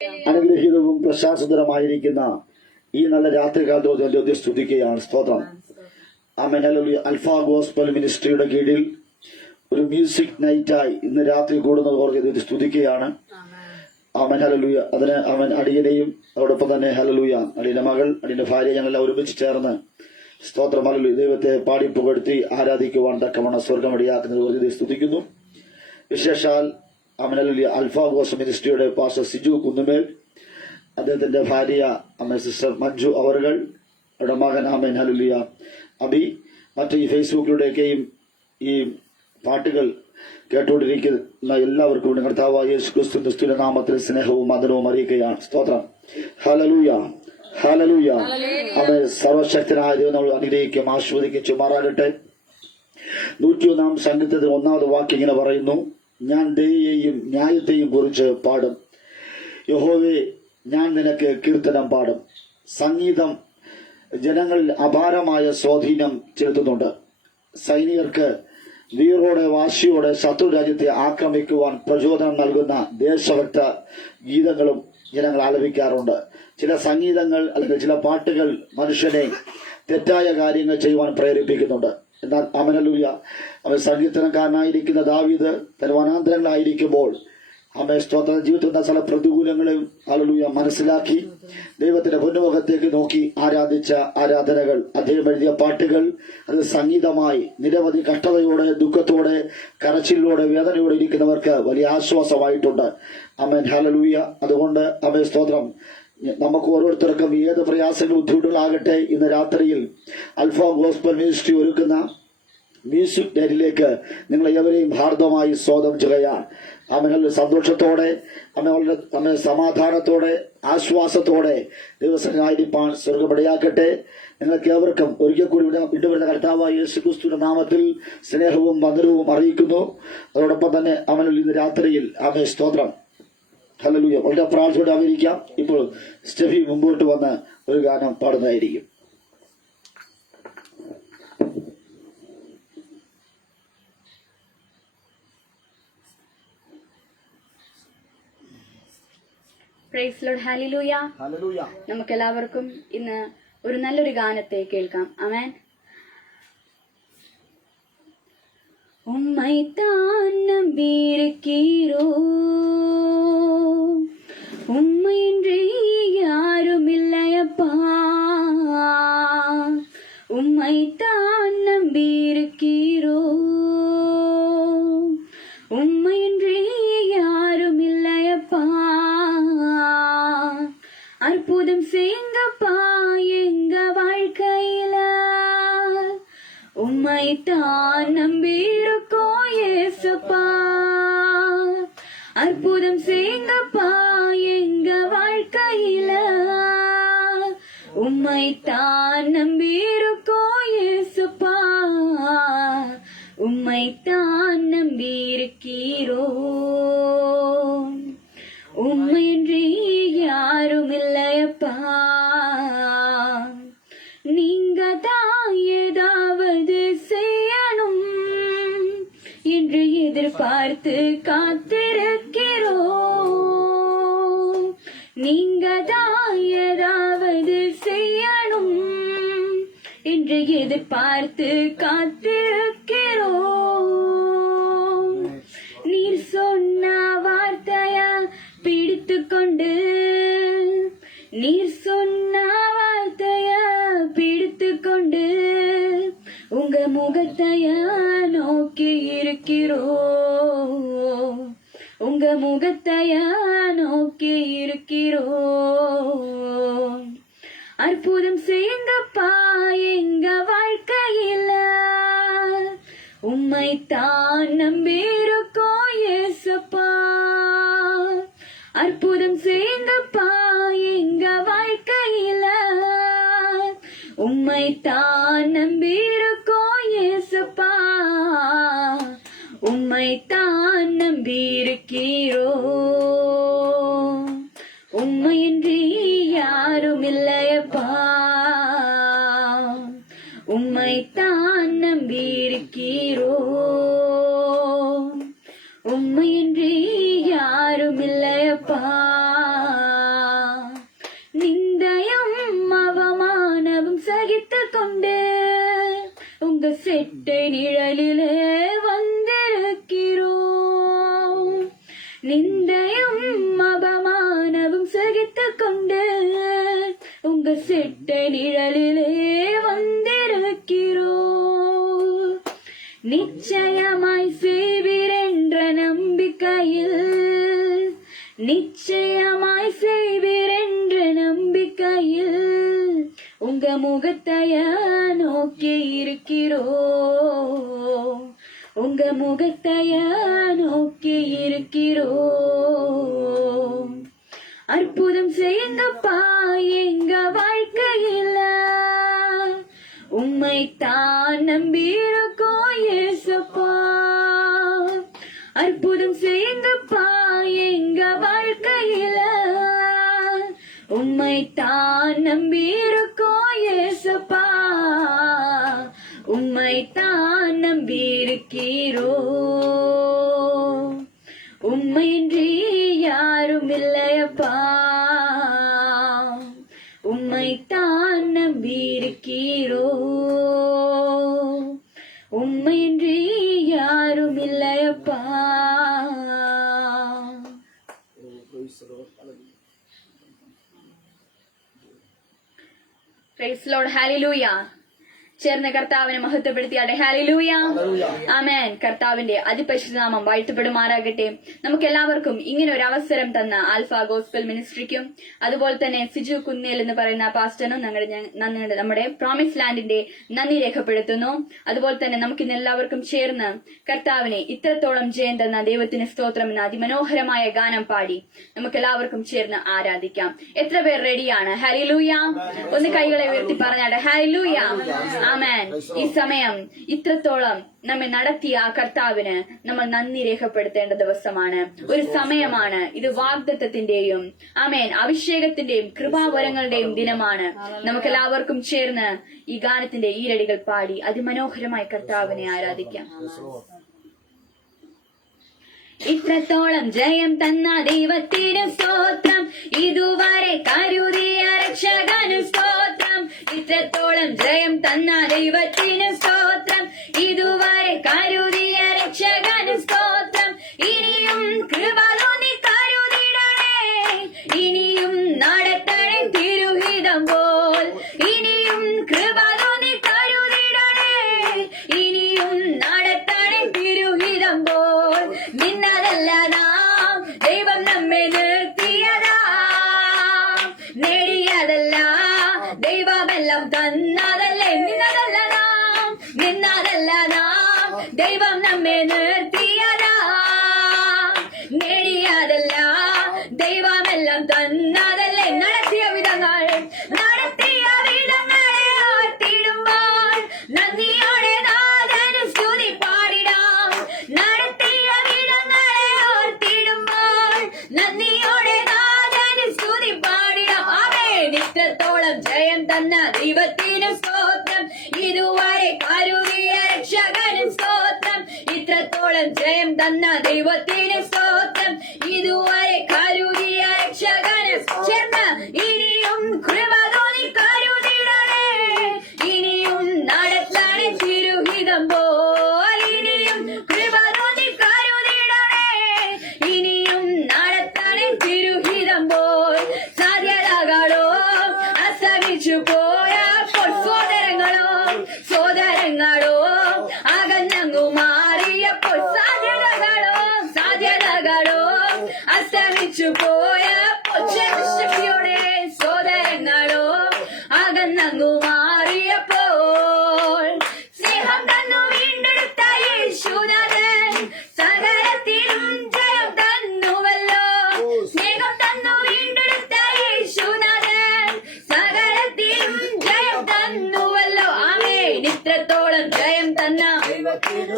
അനുഗ്രഹീതവും പ്രശാസതരമായിരിക്കുന്ന ഈ നല്ല രാത്രികാലത്ത് സ്തുതിക്കുകയാണ്. സ്തോത്രം. ആമേൻ. ഹല്ലേലൂയ. അൽഫ ഗോസ്പൽ മിനിസ്ട്രിയുടെ കീഴിൽ ഒരു മ്യൂസിക് നൈറ്റായി ഇന്ന് രാത്രി കൂടുന്നത് ഓർത്ത് സ്തുതിക്കുകയാണ്. ആമേൻ. ഹല്ലേലൂയ. അതിന് അവൻ അടിയനെയും അതോടൊപ്പം തന്നെ ഹല്ലേലൂയ അടിയന്റെ മകൾ അടിയന്റെ ഭാര്യ ഞങ്ങളെല്ലാം ഒരുമിച്ച് ചേർന്ന് സ്തോത്രം ഹല്ലേലൂയ ദൈവത്തെ പാടി പുകഴ്ത്തി ആരാധിക്കുവാൻ തക്കവണ്ണം സ്വർഗമടിയാക്കുന്നത് ഓർത്ത് സ്തുതിക്കുന്നു. വിശേഷാൽ ആമേൻ ഹല്ലേലൂയ അൽഫ ഗോസ് മിനിസ്ട്രിയുടെ പാസ്റ്റർ സിജു കുന്നുമേൽ, അദ്ദേഹത്തിന്റെ ഭാര്യ അമ്മ സിസ്റ്റർ മഞ്ജു അവർകൾ, അവരുടെ മകൻ ആമേൻ ഹല്ലേലൂയ അബി, മറ്റ് ഈ ഫേസ്ബുക്കിലൂടെയൊക്കെയും ഈ പാട്ടുകൾ കേട്ടുകൊണ്ടിരിക്കുന്ന എല്ലാവർക്കും വേണ്ടി കർത്താവായ യേശു ക്രിസ്തുവിന്റെ നാമത്തിൽ സ്നേഹവും മദനവും അറിയിക്കുകയാണ്. സ്തോത്രം. Hallelujah hallelujah. അവൻ സർവശക്തനായ ദൈവം നമ്മൾ അനുഗ്രഹിക്കും ആസ്വദിക്കും ചുമാറാകട്ടെ. 101 സങ്കീർത്തനത്തിൽ 1-ാമത് വാക്യം ഇങ്ങനെ പറയുന്നു: ഞാൻ ദയയെയും ന്യായത്തെയും കുറിച്ച് പാടും. യഹോവേ, ഞാൻ നിനക്ക് കീർത്തനം പാടും. സംഗീതം ജനങ്ങളിൽ അപാരമായ സ്വാധീനം ചെലുത്തുന്നുണ്ട്. സൈനികർക്ക് വീറോടെ വാശിയോടെ ശത്രു രാജ്യത്തെ ആക്രമിക്കുവാൻ പ്രചോദനം നൽകുന്ന ദേശഭക്ത ഗീതങ്ങളും ജനങ്ങൾ ആലപിക്കാറുണ്ട്. ചില സംഗീതങ്ങൾ അല്ലെങ്കിൽ ചില പാട്ടുകൾ മനുഷ്യനെ തെറ്റായ കാര്യങ്ങൾ ചെയ്യുവാൻ പ്രേരിപ്പിക്കുന്നുണ്ട്. എന്നാൽ ആമേൻ ഹല്ലേലൂയ അവൻ സങ്കീർത്തനക്കാരനായിരിക്കുന്ന ദാവീദ് തന്റെ വനാന്തരങ്ങളായിരിക്കുമ്പോൾ ആമേൻ സ്തോത്രം ജീവിതത്തിൽ ചില പ്രതികൂലങ്ങളെയും ഹല്ലേലൂയ മനസ്സിലാക്കി ദൈവത്തിന്റെ പൊന്നുമുഖത്തേക്ക് നോക്കി ആരാധിച്ച ആരാധനകൾ, അദ്ദേഹം എഴുതിയ പാട്ടുകൾ അത് സംഗീതമായി നിരവധി കഷ്ടതയോടെ ദുഃഖത്തോടെ കരച്ചിലോടെ വേദനയോടെ ഇരിക്കുന്നവർക്ക് വലിയ ആശ്വാസമായിട്ടുണ്ട്. Amen hallelujah. അതുകൊണ്ട് ആമേൻ സ്തോത്രം നമുക്ക് ഓരോരുത്തർക്കും ഏത് പ്രയാസങ്ങൾ ബുദ്ധിമുട്ടുകളാകട്ടെ, ഇന്ന് രാത്രിയിൽ അൽഫ ഗോസ്പൽ മിനിസ്ട്രി ഒരുക്കുന്ന മ്യൂസിക് നൈറ്റിലേക്ക് നിങ്ങളെ എവരെയും ഹാർദമായി സ്വാഗതം ചെയ്യുകയാണ്. അവനുള്ള സന്തോഷത്തോടെ അവനെ സമാധാനത്തോടെ ആശ്വാസത്തോടെ ദിവസങ്ങളായിരിക്കാൻ സ്വർഗമിടയാക്കട്ടെ. നിങ്ങൾക്ക് ഏവർക്കും ഒരിക്കൽ കൂടി വിട്ടുവരുന്ന കർത്താവായ യേശു ക്രിസ്തുവിന്റെ നാമത്തിൽ സ്നേഹവും വന്ദനവും അറിയിക്കുന്നു. അതോടൊപ്പം തന്നെ അവനിൽ ഇന്ന് രാത്രിയിൽ ആമേൻ സ്തോത്രം ഹല്ലേലൂയ വളരെ പ്രാർത്ഥനയോടെ ആയിരിക്കാം. ഇപ്പോൾ സ്റ്റെഫി മുമ്പോട്ട് വന്ന് ഒരു ഗാനം പാടുന്നതായിരിക്കും. Price lord. ഹല്ലേലൂയ. നമുക്കെല്ലാവർക്കും ഇന്ന് ഒരു നല്ലൊരു ഗാനത്തെ കേൾക്കാം. ആമേൻ. ഉമ്മൈത്താൻ നമ്പിയിരിക്കീരോ, ഉമ്മയിன்றி யாருமில்லையப்பா, உம்மைத்தான் நம்பியிருக்கீரோ, உம்மையின்றி யாருமில்லையப்பா, அற்புதம் செய்யுங்கப்பா எங்க வாழ்க்கையில, உம்மைத்தான் நம்பியிருக்கோம் ஏசப்பா, அற்புதம் செய்யுங்கப்பா எங்க வாழ்க்கையில, உம்மைத்தான் நம்பியிருக்கோம் ஏசப்பா, உம்மைத்தான் நம்பியிருக்கீரோ, உம்மையின்றி யாருமில்லையப்பா, நீங்க தான் ஏதாவது செய்யணும் என்று எதிர்பார்த்து காத்திருக்கிறோம். நீங்க தான் ஏதாவது செய்யணும் என்று எதிர்பார்த்து காத்திருக்கிறோம். நீர் சொன்ன வார்த்தைய பிடித்து கொண்டு, நீர் சொன்ன வார்த்தைய பிடித்து கொண்டு உங்க முகத்தைய நோக்கி இருக்கிறோம், உங்க முகத்தைய நோக்கி இருக்கிறோம். அற்புதம் செய்யுங்கப்பா எங்க வாழ்க்கையில, உம்மைத்தான் நம்பியிருக்கோம் ஏசப்பா, அற்புதம் செய்யுங்கப்பா எங்க வாழ்க்கையில, உம்மைத்தான் நம்பியிருக்கோம் ஏசப்பா, உம்மைத்தான் நம்பியிருக்கிறோம், உம்மையின்றி யாருமில்லையப்பா, உம்மைத்தான் நம்பியிருக்கிறோம், உம்மையின்றி யாருமில்லையப்பா. செட்டை நிழலிலே வந்திருக்கிறோம். நிந்தையும் அபமானமும் சகித்துக் கொண்டு உங்க செட்டை நிழலிலே வந்திருக்கிறோம். நிச்சயமாய் செய்வீரென்ற நம்பிக்கையில், நிச்சயமாய் செய்வீரென்ற நம்பிக்கையில் உங்க முகத்தைய நோக்கி இருக்கிறோம். உங்க முகத்தைய நோக்கி இருக்கிறோம். அற்புதம் செய்யுங்கப்பா எங்க வாழ்க்கையில, உம்மைத்தான் நம்பியிருக்கோம் இயேசப்பா. அற்புதம் செய்யுங்கப்பா எங்க வாழ்க்கையில, உம்மைத்தான் நம்பியிருக்கோம் இயேசப்பா. உம்மைத்தான் நம்பியிருக்கிறோம். உம்மையின்றி யாரும் இல்லையப்பா. உம்மைத்தான் நம்பியிருக்கிறோம். உம்மையின்றி யாரும் இல்லையப்பா. Praise lord. ഹല്ലേലൂയ. ചേർന്ന് കർത്താവിനെ മഹത്വപ്പെടുത്തിയാട്ടെ. ഹല്ലേലൂയ. ആമേൻ. കർത്താവിന്റെ അതിപരിശുദ്ധ നാമം വാഴ്ത്തപ്പെടുമാറാകട്ടെ. നമുക്ക് എല്ലാവർക്കും ഇങ്ങനെ ഒരു അവസരം തന്ന ആൽഫ ഗോസ്പൽ മിനിസ്ട്രിക്കും അതുപോലെ തന്നെ സിജു കുന്നേൽ എന്ന് പറയുന്ന പാസ്റ്ററിനും നമ്മുടെ പ്രോമിസ് ലാൻഡിന്റെ നന്ദി രേഖപ്പെടുത്തുന്നു. അതുപോലെ തന്നെ നമുക്കിന്ന് എല്ലാവർക്കും ചേർന്ന് കർത്താവിനെ ഇത്രത്തോളം ജയം തന്ന ദൈവത്തിന് സ്തോത്രം എന്ന അതിമനോഹരമായ ഗാനം പാടി നമുക്ക് എല്ലാവർക്കും ചേർന്ന് ആരാധിക്കാം. എത്ര പേർ റെഡിയാണ്? ഹല്ലേലൂയ. ഒന്ന് കൈകളെ ഉയർത്തി പറഞ്ഞാട്ടെ. ഹല്ലേലൂയ. ആമേൻ. ഈ സമയം ഇത്രത്തോളം നമ്മെ നടത്തിയ ആ കർത്താവിന് നമ്മൾ നന്ദി രേഖപ്പെടുത്തേണ്ട ദിവസമാണ്, ഒരു സമയമാണ്. ഇത് വാഗ്ദത്തത്തിന്റെയും ആമേൻ അഭിഷേകത്തിന്റെയും കൃപാവരങ്ങളുടെയും ദിനമാണ്. നമുക്ക് എല്ലാവർക്കും ചേർന്ന് ഈ ഗാനത്തിന്റെ ഈരടികൾ പാടി അതിമനോഹരമായി കർത്താവിനെ ആരാധിക്കാം. ഇത്രത്തോളം ജയം തന്ന ദൈവത്തിന് സ്തോത്രം, ഇതുവരെ കരുതിയ രക്ഷകന് സ്തോത്രം. ഇത്രത്തോളം ജയം തന്ന ദൈവത്തിന് സ്തോത്രം, ഇതുവരെ കരുതിയ രക്ഷകന് സ്തോത്രം. ഇനിയും കൃപ തോന്നി കരുതിടണേ, ഇനിയും നടത്തണേ തിരുഹിതം പോൽ. ഇനിയും കൃപ തോന്നി കരുതിടണേ, ഇനിയും നടത്തണേ തിരുഹിതം പോൽ. നിന്നതല്ല നാം ദൈവം നമ്മെ നിർത്തിയതാ, നേടിയതല്ല ദൈവമെല്ലാം തന്നതല്ലേ. നിന്നതല്ല നാം, നിന്നതല്ല നാം ദൈവം നമ്മെ നിർത്തിയതാ, നേടിയതല്ല ദൈവമെല്ലാം തന്നതല്ലേ. നടത്തിയ വിധങ്ങളെ ഓർത്തിടുമ്പോൾ നന്ദിയോടെ നാഥന് സ്തുതി പാടിടാം. നടത്തിയ വിധങ്ങളെ ഓർത്തിടുമ്പോൾ നന്ദിയോടെ നാഥന് സ്തുതി പാടിടാം. ആമേൻ. ഇത്രത്തോളം ജയം തന്ന ദൈവത്തിന് സ്തോത്രം, ഇതുവരെ കരുതിയ രക്ഷകന് സ്തോത്രം. ഇത്രത്തോളം ജയം തന്ന ദൈവത്തിന് സ്തോത്രം, ഇതുവരെ കരുതിയ രക്ഷകന്. ചേർന്ന് ഇനിയും കൃപ തോന്നി കരുതിടണേ, ഇനിയും നടത്തണേ തിരുഹിതം പോൽ. ഇനിയും കൃപ തോന്നി കരുതിടണേ, ഇനിയും നടത്തണേ തിരുഹിതം പോൽ. സാധ്യതകളോ അസ്തമിച്ചു പോയപ്പോൾ സോദരങ്ങളോ അകന്നങ്ങു മാറിയപ്പോൾ. സാധ്യതകളോ അസ്തമിച്ചു പോയപ്പോൾ ശക്തിയോടെ സോദരങ്ങളോ അകന്നങ്ങു മാറിയപ്പോൾ. സ്നേഹം തന്നു വീണ്ടെടുത്ത യേശുനാഥൻ സകലത്തിലും ജയം തന്നുവല്ലോ. സ്നേഹം തന്നു വീണ്ടെടുത്ത യേശുനാഥൻ സകലത്തിലും ജയം തന്നുവല്ലോ. ആമേൻ. ഇത്രത്തോളം ജയം തന്ന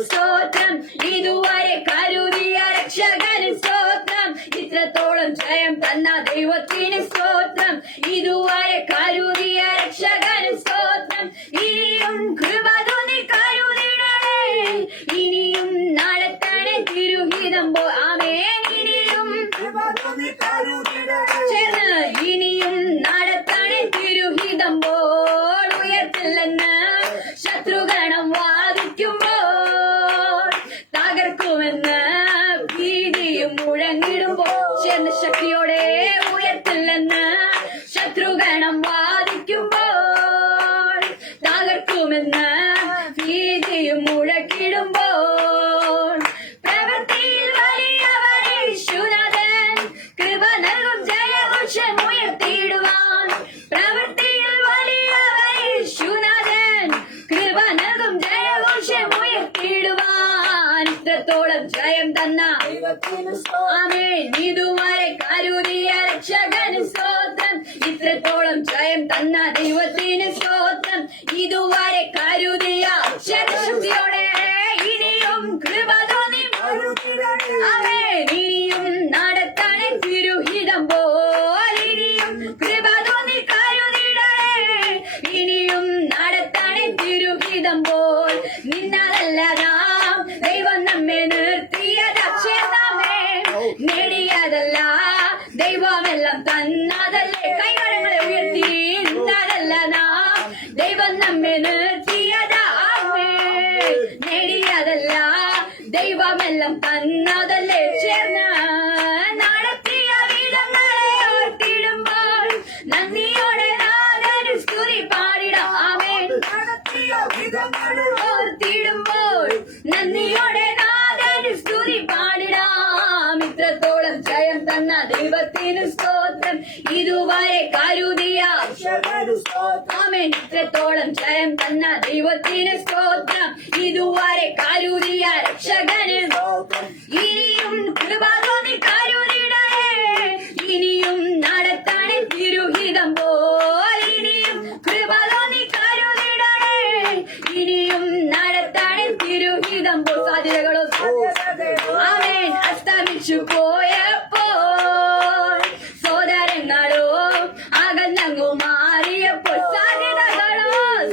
സ്തോത്രം, ഇതുവരെ കരുതിയ രക്ഷകന് സ്തോത്രം. ഇത്രത്തോളം ജയം തന്ന ദൈവത്തിന് സ്തോത്രം, ഇതുവരെ കരുതിയ രക്ഷകന് സ്തോത്രം. ഇനിയും കൃപ തോന്നി കരുതിടണേ, ഇനിയും നടത്തണേ തിരുഹിതം പോൽ. ആമേൻ. ഇനിയും ചേർന്ന് ഇനിയും നടത്തണേ തിരുഹിതം പോൽ. ഉയർത്തില്ലെന്ന് ശത്രുഗണം വാദിച്ച ശത്രുഗണം വാദിക്കുമ്പോൾ, തകർക്കുമെന്ന് ഭീതിയും മുഴക്കിടുമ്പോൾ, പ്രവൃത്തിയിൽ വലിയവൻ യേശുനാഥൻ, കൃപ നൽകും ജയഘോഷമുയർത്തിയിടുവാൻ. പ്രവൃത്തിയിൽ വലിയവൻ യേശുനാഥൻ, കൃപ നൽകും ജയഘോഷമുയർത്തിയിടുവാൻ. ഇത്രത്തോളം ജയം തന്ന ആമേൻ, ഇതുവരെ കരുതിയ രക്ഷകന് സ്തോത്രം. ഇത്രത്തോളം ജയം തന്ന ദൈവത്തിന് സ്തോത്രം. ഇതുവരെ കരുതിയ ശക്തിയോടെ ഇനിയും കൃപ തോന്നി ആമേൻ, ഇനിയും നടത്തണേ തിരുഹിതം പോൽ. ഇനിയും കൃപ തോന്നി കരുതിടണേ, ഇനിയും നടത്തണേ തിരുഹിതം പോൽ. നിന്നാലല്ല നാം ദൈവം നമ്മെ നിർത്തിയത്, അക്ഷയനാമേ നേടിയതല്ല ദൈവമെല്ലാം തന്നതല്ലേ. കൈകളങ്ങളെ ഉയർത്തി, നിന്നാലല്ല നാം ദൈവം നമ്മെ നിർത്തിയത്, ആമേൻ നേടിയതല്ല ദൈവമെല്ലാം തന്നതല്ലേ. ചേർന്ന് നടത്തിയ വിധങ്ങളെ ഓർത്തിടുമ്പോൾ, നന്ദിയോടെ നാഥന് സ്തുതി പാടിടാം. ആമേൻ ഓർത്തിടുമ്പോൾ, നന്ദിയോടെ നാഥന് സ്തുതി പാടിടാം. ഇത്രത്തോളം ജയം തന്ന ദൈവത്തിന് സ്തോത്രം. ഇതുവരെ കരുതിയ ആമേൻ, ഇത്രത്തോളം ജയം തന്ന ദൈവത്തിന് സ്തോത്രം. ഇതുവരെ കരുതിയ രക്ഷകന് ഇനിയും കൃപ തോന്നി കരുതിടണേ, ഇനിയും നടത്തണേ തിരുഹിതം പോൽ. ഇനിയും കൃപ തോന്നി കരുതിടണേ, ഇനിയും നടത്തണേ തിരുഹിതം പോൽ. സാധ്യതകളോ ആമേൻ അസ്തമിച്ചു പോയപ്പോൾ, സോദരങ്ങളോ അകന്നങ്ങു മാറിയപ്പോൾ,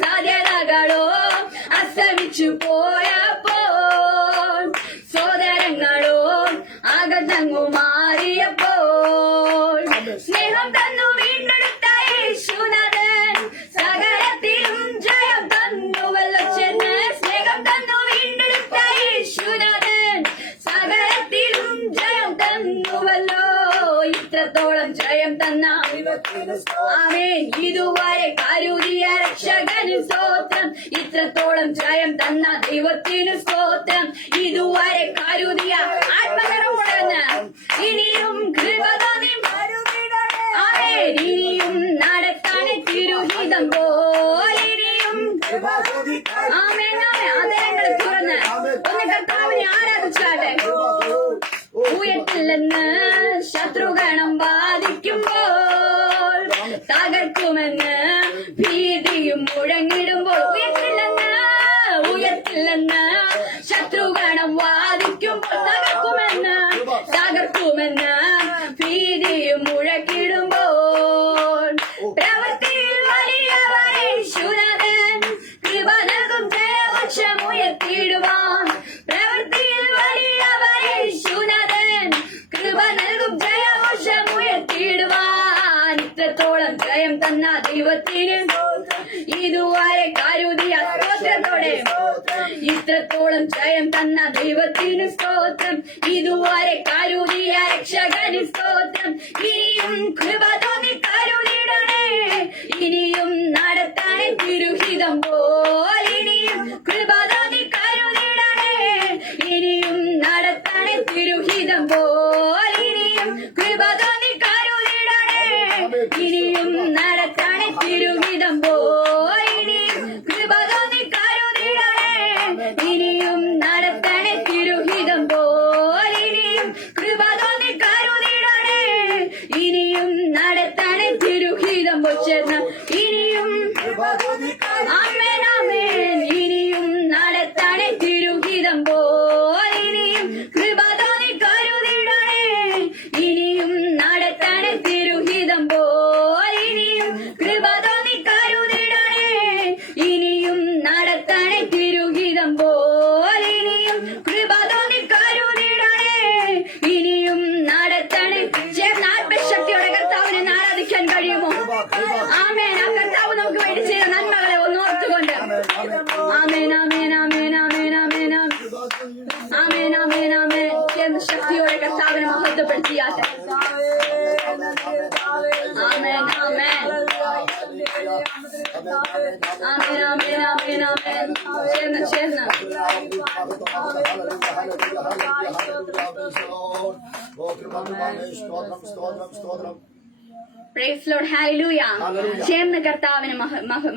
സാധ്യതകളോ അസ്തമിച്ചു പോയപ്പോൾ, സോദരങ്ങളോ അകന്നങ്ങു മാറിയപ്പോൾ, സ്നേഹം തന്നു വീണ്ടെടുത്ത യേശുനാഥൻ, സകലത്തിലും ജയം തന്നുവല്ലോ. ചെന്ന് സ്നേഹം തന്നു വീണ്ടെടുത്ത യേശുനാഥൻ, സകലത്തിലും ജയം തന്നുവല്ലോ. ഇത്രത്തോളം ജയം തന്ന ആമേൻ, ഇതുവരെ കരുതിയ രക്ഷകന് സ്തോത്രം. ഇത്രത്തോളം ജയം തന്ന ദൈവത്തിന് സ്തോത്രം. ഇതുവരെ കരുതിയ ആത്മകരമുടന്ന് ഇനിയും കൃപ തോന്നി ആമേൻ, ഇനിയും നടത്താനെ തിരുഹിതം പോൽ. ഇനിയും ആമേൻ ആമേൻ അതരങ്ങൾ തുറന്ന് ഒന്ന് കർത്താവിനെ ആരാധിച്ചാട്ടെ. ഉയർത്തില്ലെന്ന് ശത്രുഗണം വാദിക്കുമ്പോൾ, തകർക്കുമെന്ന് ഭീതിയും മുഴങ്ങിടുമ്പോൾ, ഉയർത്തില്ലെന്ന് ശത്രുഗണം വാദിക്കുമ്പോൾ, തകർക്കുമെന്ന് ഭീതിയും മുഴക്കിടുമ്പോൾ, പ്രവൃത്തിയിൽ വലിയവൻ യേശുനാഥൻ, കൃപ നൽകും ജയഘോഷമുയർത്തിയിടുവാൻ. പ്രവൃത്തിയിൽ വലിയവൻ യേശുനാഥൻ, കൃപ നൽകും ജയഘോഷമുയർത്തിയിടുവാൻ. ഇത്രത്തോളം ജയം തന്ന ദൈവത്തിന് ഇതുവരെ കരുതിയ സ്തോത്രത്തോടെ, ഇത്രത്തോളം ജയം തന്ന ദൈവത്തിന് സ്തോത്രം. ഇതുവരെ കരുതിയ രക്ഷകന് സ്തോത്രം. ഇനിയും കൃപ തോന്നി കരുതിടണേ, ഇനിയും നടത്തണേ തിരുഹിതം പോൽ. ഇനിയും കൃപ തോന്നി കരുതിടണേ, ഇനിയും നടത്തണേ തിരുഹിതം പോൽ. ഇനിയും കൃപ തോന്നി കരുതിടണേ, ഇനിയും നടത്തണേ തിരുഹിതം പോൽ. ഇനിയും കൃപ തോന്നി കരുതിടണേ, ഇനിയും നടത്തണേ തിരുഹിതം പോൽ. ഇനിയും കൃപ തോന്നി കരുതിടണേ, ഇനിയും നടത്തണേ തിരുഹിതം പോൽ. ചേർന്ന് ഇനിയും ആമേൻ ആമേൻ, ഇനിയും നടത്തണേ തിരുഹിതം പോൽ. ഇനിയും കൃപ തോന്നി കരുതിടണേ, ഇനിയും നടത്തണേ തിരുഹിതം പോൽ. ഇനിയും കൃപ തോന്നി കരുതിടണേ, ഇനിയും നടത്തണേ തിരുഹിതം പോൽ. ഇനിയും കൃപ തോന്നി കരുതിടണേ, ഇനിയും നടത്തണേ. ചേർന്ന് ആത്മശക്തിയോടെ കർത്താവിനെ ആരാധിക്കാൻ കഴിയുമോ? ആമേൻ. ആ കർത്താവ് നമുക്ക് വേണ്ടി ചെയ്ത നന്മകളെ ഒന്ന് ഓർത്തുകൊണ്ട് ആമേൻ ആമേൻ ആമേൻ ആമേൻ ആമേൻ ആമേൻ ആമേൻ ആമേൻ ചേർന്ന് ശക്തിയോടെ കർത്താവിനെ മഹത്വപ്പെടുത്തിയാട്ടെ. ആമേൻ ആമേൻ ആമേൻ ആമേൻ ആമേൻ ആമേൻ. ചേർന്ന് പ്രൈസ് ലോർഡ്. ഹല്ലേലൂയ. ചേർന്ന് കർത്താവിന്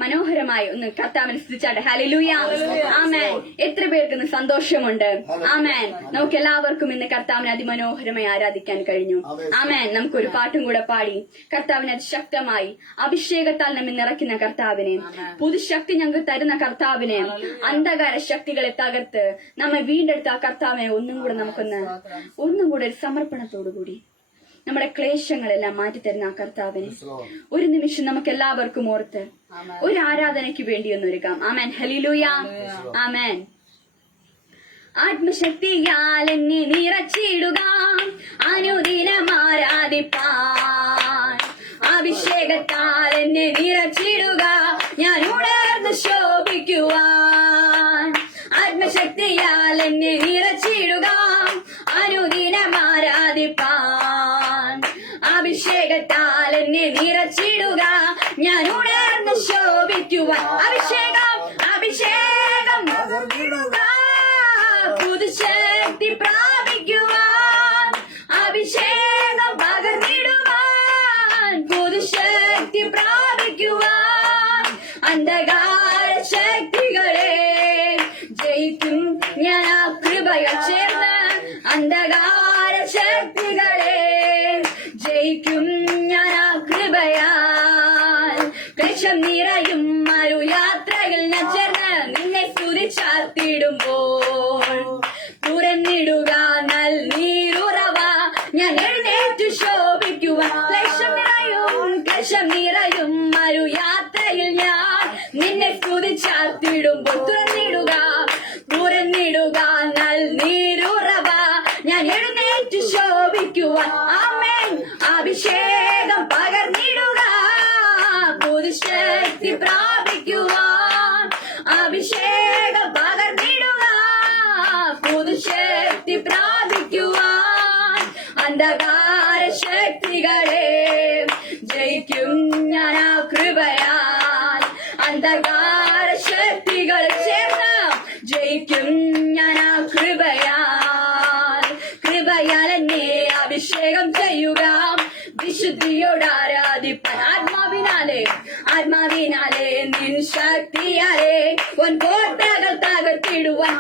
മനോഹരമായി ഒന്ന് കർത്താവിനെ സ്തുതിച്ചാട്ടെ. ഹല്ലേലൂയ. ആമേൻ. എത്ര പേർക്ക് ഇന്ന് സന്തോഷമുണ്ട്? ആമേൻ. നമുക്ക് എല്ലാവർക്കും ഇന്ന് കർത്താവിനെ അതിമനോഹരമായി ആരാധിക്കാൻ കഴിഞ്ഞു. ആമേൻ. നമുക്കൊരു പാട്ടും കൂടെ പാടി കർത്താവിനെ അതിശക്തമായി അഭിഷേകത്താൽ നമ്മെ നിറയ്ക്കുന്ന കർത്താവിനെ, പുതുശക്തി ഞങ്ങൾക്ക് തരുന്ന കർത്താവിനെ, അന്ധകാര ശക്തികളെ തകർത്ത് നമ്മെ വീണ്ടെടുത്ത ആ കർത്താവിനെ ഒന്നും കൂടെ ഒരു സമർപ്പണത്തോടുകൂടി നമ്മുടെ ക്ലേശങ്ങളെല്ലാം മാറ്റിത്തരുന്ന ആ കർത്താവിനെ ഒരു നിമിഷം നമുക്ക് എല്ലാവർക്കും ഓർത്ത് ഒരു ആരാധനയ്ക്ക് വേണ്ടി ഒന്നൊരുക്കാം. ആമേൻ. ഹല്ലേലൂയ. ആമേൻ. ആത്മശക്തിയാൽ എന്നെ നിറച്ചിടുക, അനുദിനം ആരാധിപ്പാൻ. അഭിഷേകത്താൽ എന്നെ നിറച്ചിടുക, ഞാൻ ഉണർന്ന് ശോഭിക്കുവാൻ. ആത്മശക്തിയാൽ എന്നെ നിറച്ചിടുക, അനുദിനം ആരാധിപ്പാൻ. അഭിഷേകത്താൽ എന്നെ നിറച്ചിടുക, ഞാൻ ഉണർന്ന് ശോഭിക്കുവാൻ. അഭിഷേകം അഭിഷേകം പുതുശക്തി പ്രാപിക്കുവാൻ. അഭിഷേകം പകർന്നിടുവാൻ, പുതുശക്തി പ്രാപിക്കുവാൻ. അന്ധകാര ശക്തികളെ ജയിക്കും ഞാൻ ആ കൃപയാൽ ചേർന്ന്. അന്ധകാര ശക്തികളെ ജയിക്കും ഞാൻ ആ കൃപയാൽ. ക്ലേശം നിറയും ഒരു യാത്രയിൽ ഞാൻ ചേർന്ന് നിന്നെ സ്തുതിച്ചാർത്തിടുമ്പോൾ തുറന്നിടുക നീരുറവ, ഞാൻ എഴുന്നേറ്റു ശോഭിക്കുവാൻ. ക്ലേശം നിറയും ഒരു യാത്രയിൽ ഞാൻ നിന്നെ സ്തുതിച്ചാർത്തിടുമ്പോൾ തുറന്നിടുക നീരുറവ, ഞാൻ എഴുന്നേറ്റു ശോഭിക്കുവാൻ. ആമേൻ. അഭിഷേകം പകർന്നിടുക, പുതുശക്തി പ്രാപിക്കുവാൻ. അഭിഷേകം പകർന്നിടുക, പുതുശക്തി പ്രാപിക്കുവാൻ. അന്ധകാര ശക്തികളെ ജയിക്കും ഞാൻ ആ കൃപയാൽ. അന്ധകാര ശക്തികൾ ചേർന്ന് ജയിക്കും ഞാൻ ആ കൃപയാൽ. കൃപയാൽ എന്നെ അഭിഷേകം ചെയ്യുക, വിശുദ്ധിയോട് ആരാധിപ്പാൻ. ആത്മാവിനാലെ നിൻ ശക്തിയാലെ കോട്ടകൾ തകർത്തിടുവാൻ.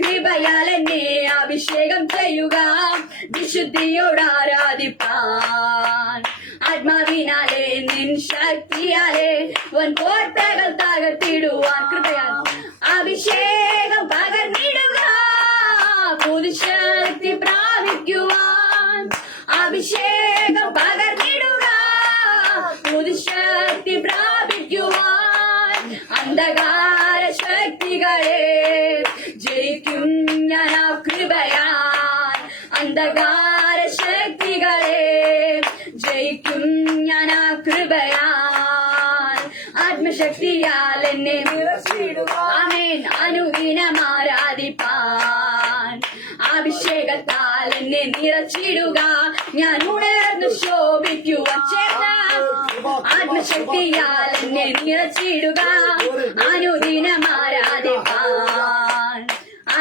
കൃപയാൽ എന്നെ അഭിഷേകം ചെയ്യുക, വിശുദ്ധിയോട് ആരാധിപ്പാൻ. ആത്മാവിനാലെ നിൻ ശക്തിയാലെ കോട്ടകൾ തകർത്തിടുവാൻ. കൃപയാൽ അഭിഷേകം പകർന്നിടുക, പുതുശക്തി പ്രാപിക്കുവാൻ. അഭിഷേകം പകർന്നിടുക, പുതുശക്തി പ്രാപിക്കുവാൻ. അന്ധകാര ശക്തികളെ ജയിക്കും ഞാൻ ആ കൃപയാൽ. അന്ധകാര ശക്തികളെ ജയിക്കും ഞാൻ ആ കൃപയാൽ. ആത്മശക്തിയാൽ എന്നെ നിറച്ചിടുക, ആമേൻ. അനുദിനം ആരാധിപ്പാൻ. അഭിഷേകത്താൽ എന്നെ നിറച്ചിടുക, ഞാൻ ഉണർന്നു ശോഭിക്കുവാൻ. ചേർന്ന ആത്മശക്തിയാൽ എന്നെ നിറച്ചിടുക, അനുദിനം ആരാധിപ്പാൻ.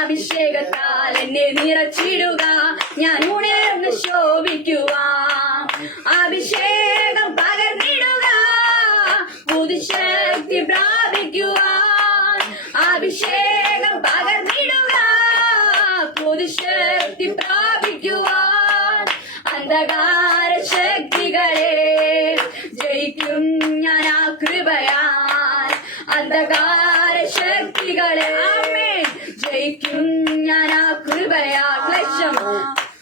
അഭിഷേകത്താൽ എന്നെ നിറച്ചിടുക, ഞാൻ ഉണർന്ന് ശോഭിക്കുവാൻ. അഭിഷേകം പകർന്നിടുക, പുതുശക്തി പ്രാപിക്കുവാൻ. അഭിഷേകം പകർന്നിടുക, പുതുശക്തി പ്രാപിക്കുവാൻ. അന്ധകാര ശക്തികളെ ജയിക്കും ഞാൻ ആ കൃപയാൽ. അന്ധകാര ശക്തികളെ ജയിക്കും ഞാൻ ആ കൃപയാൽ.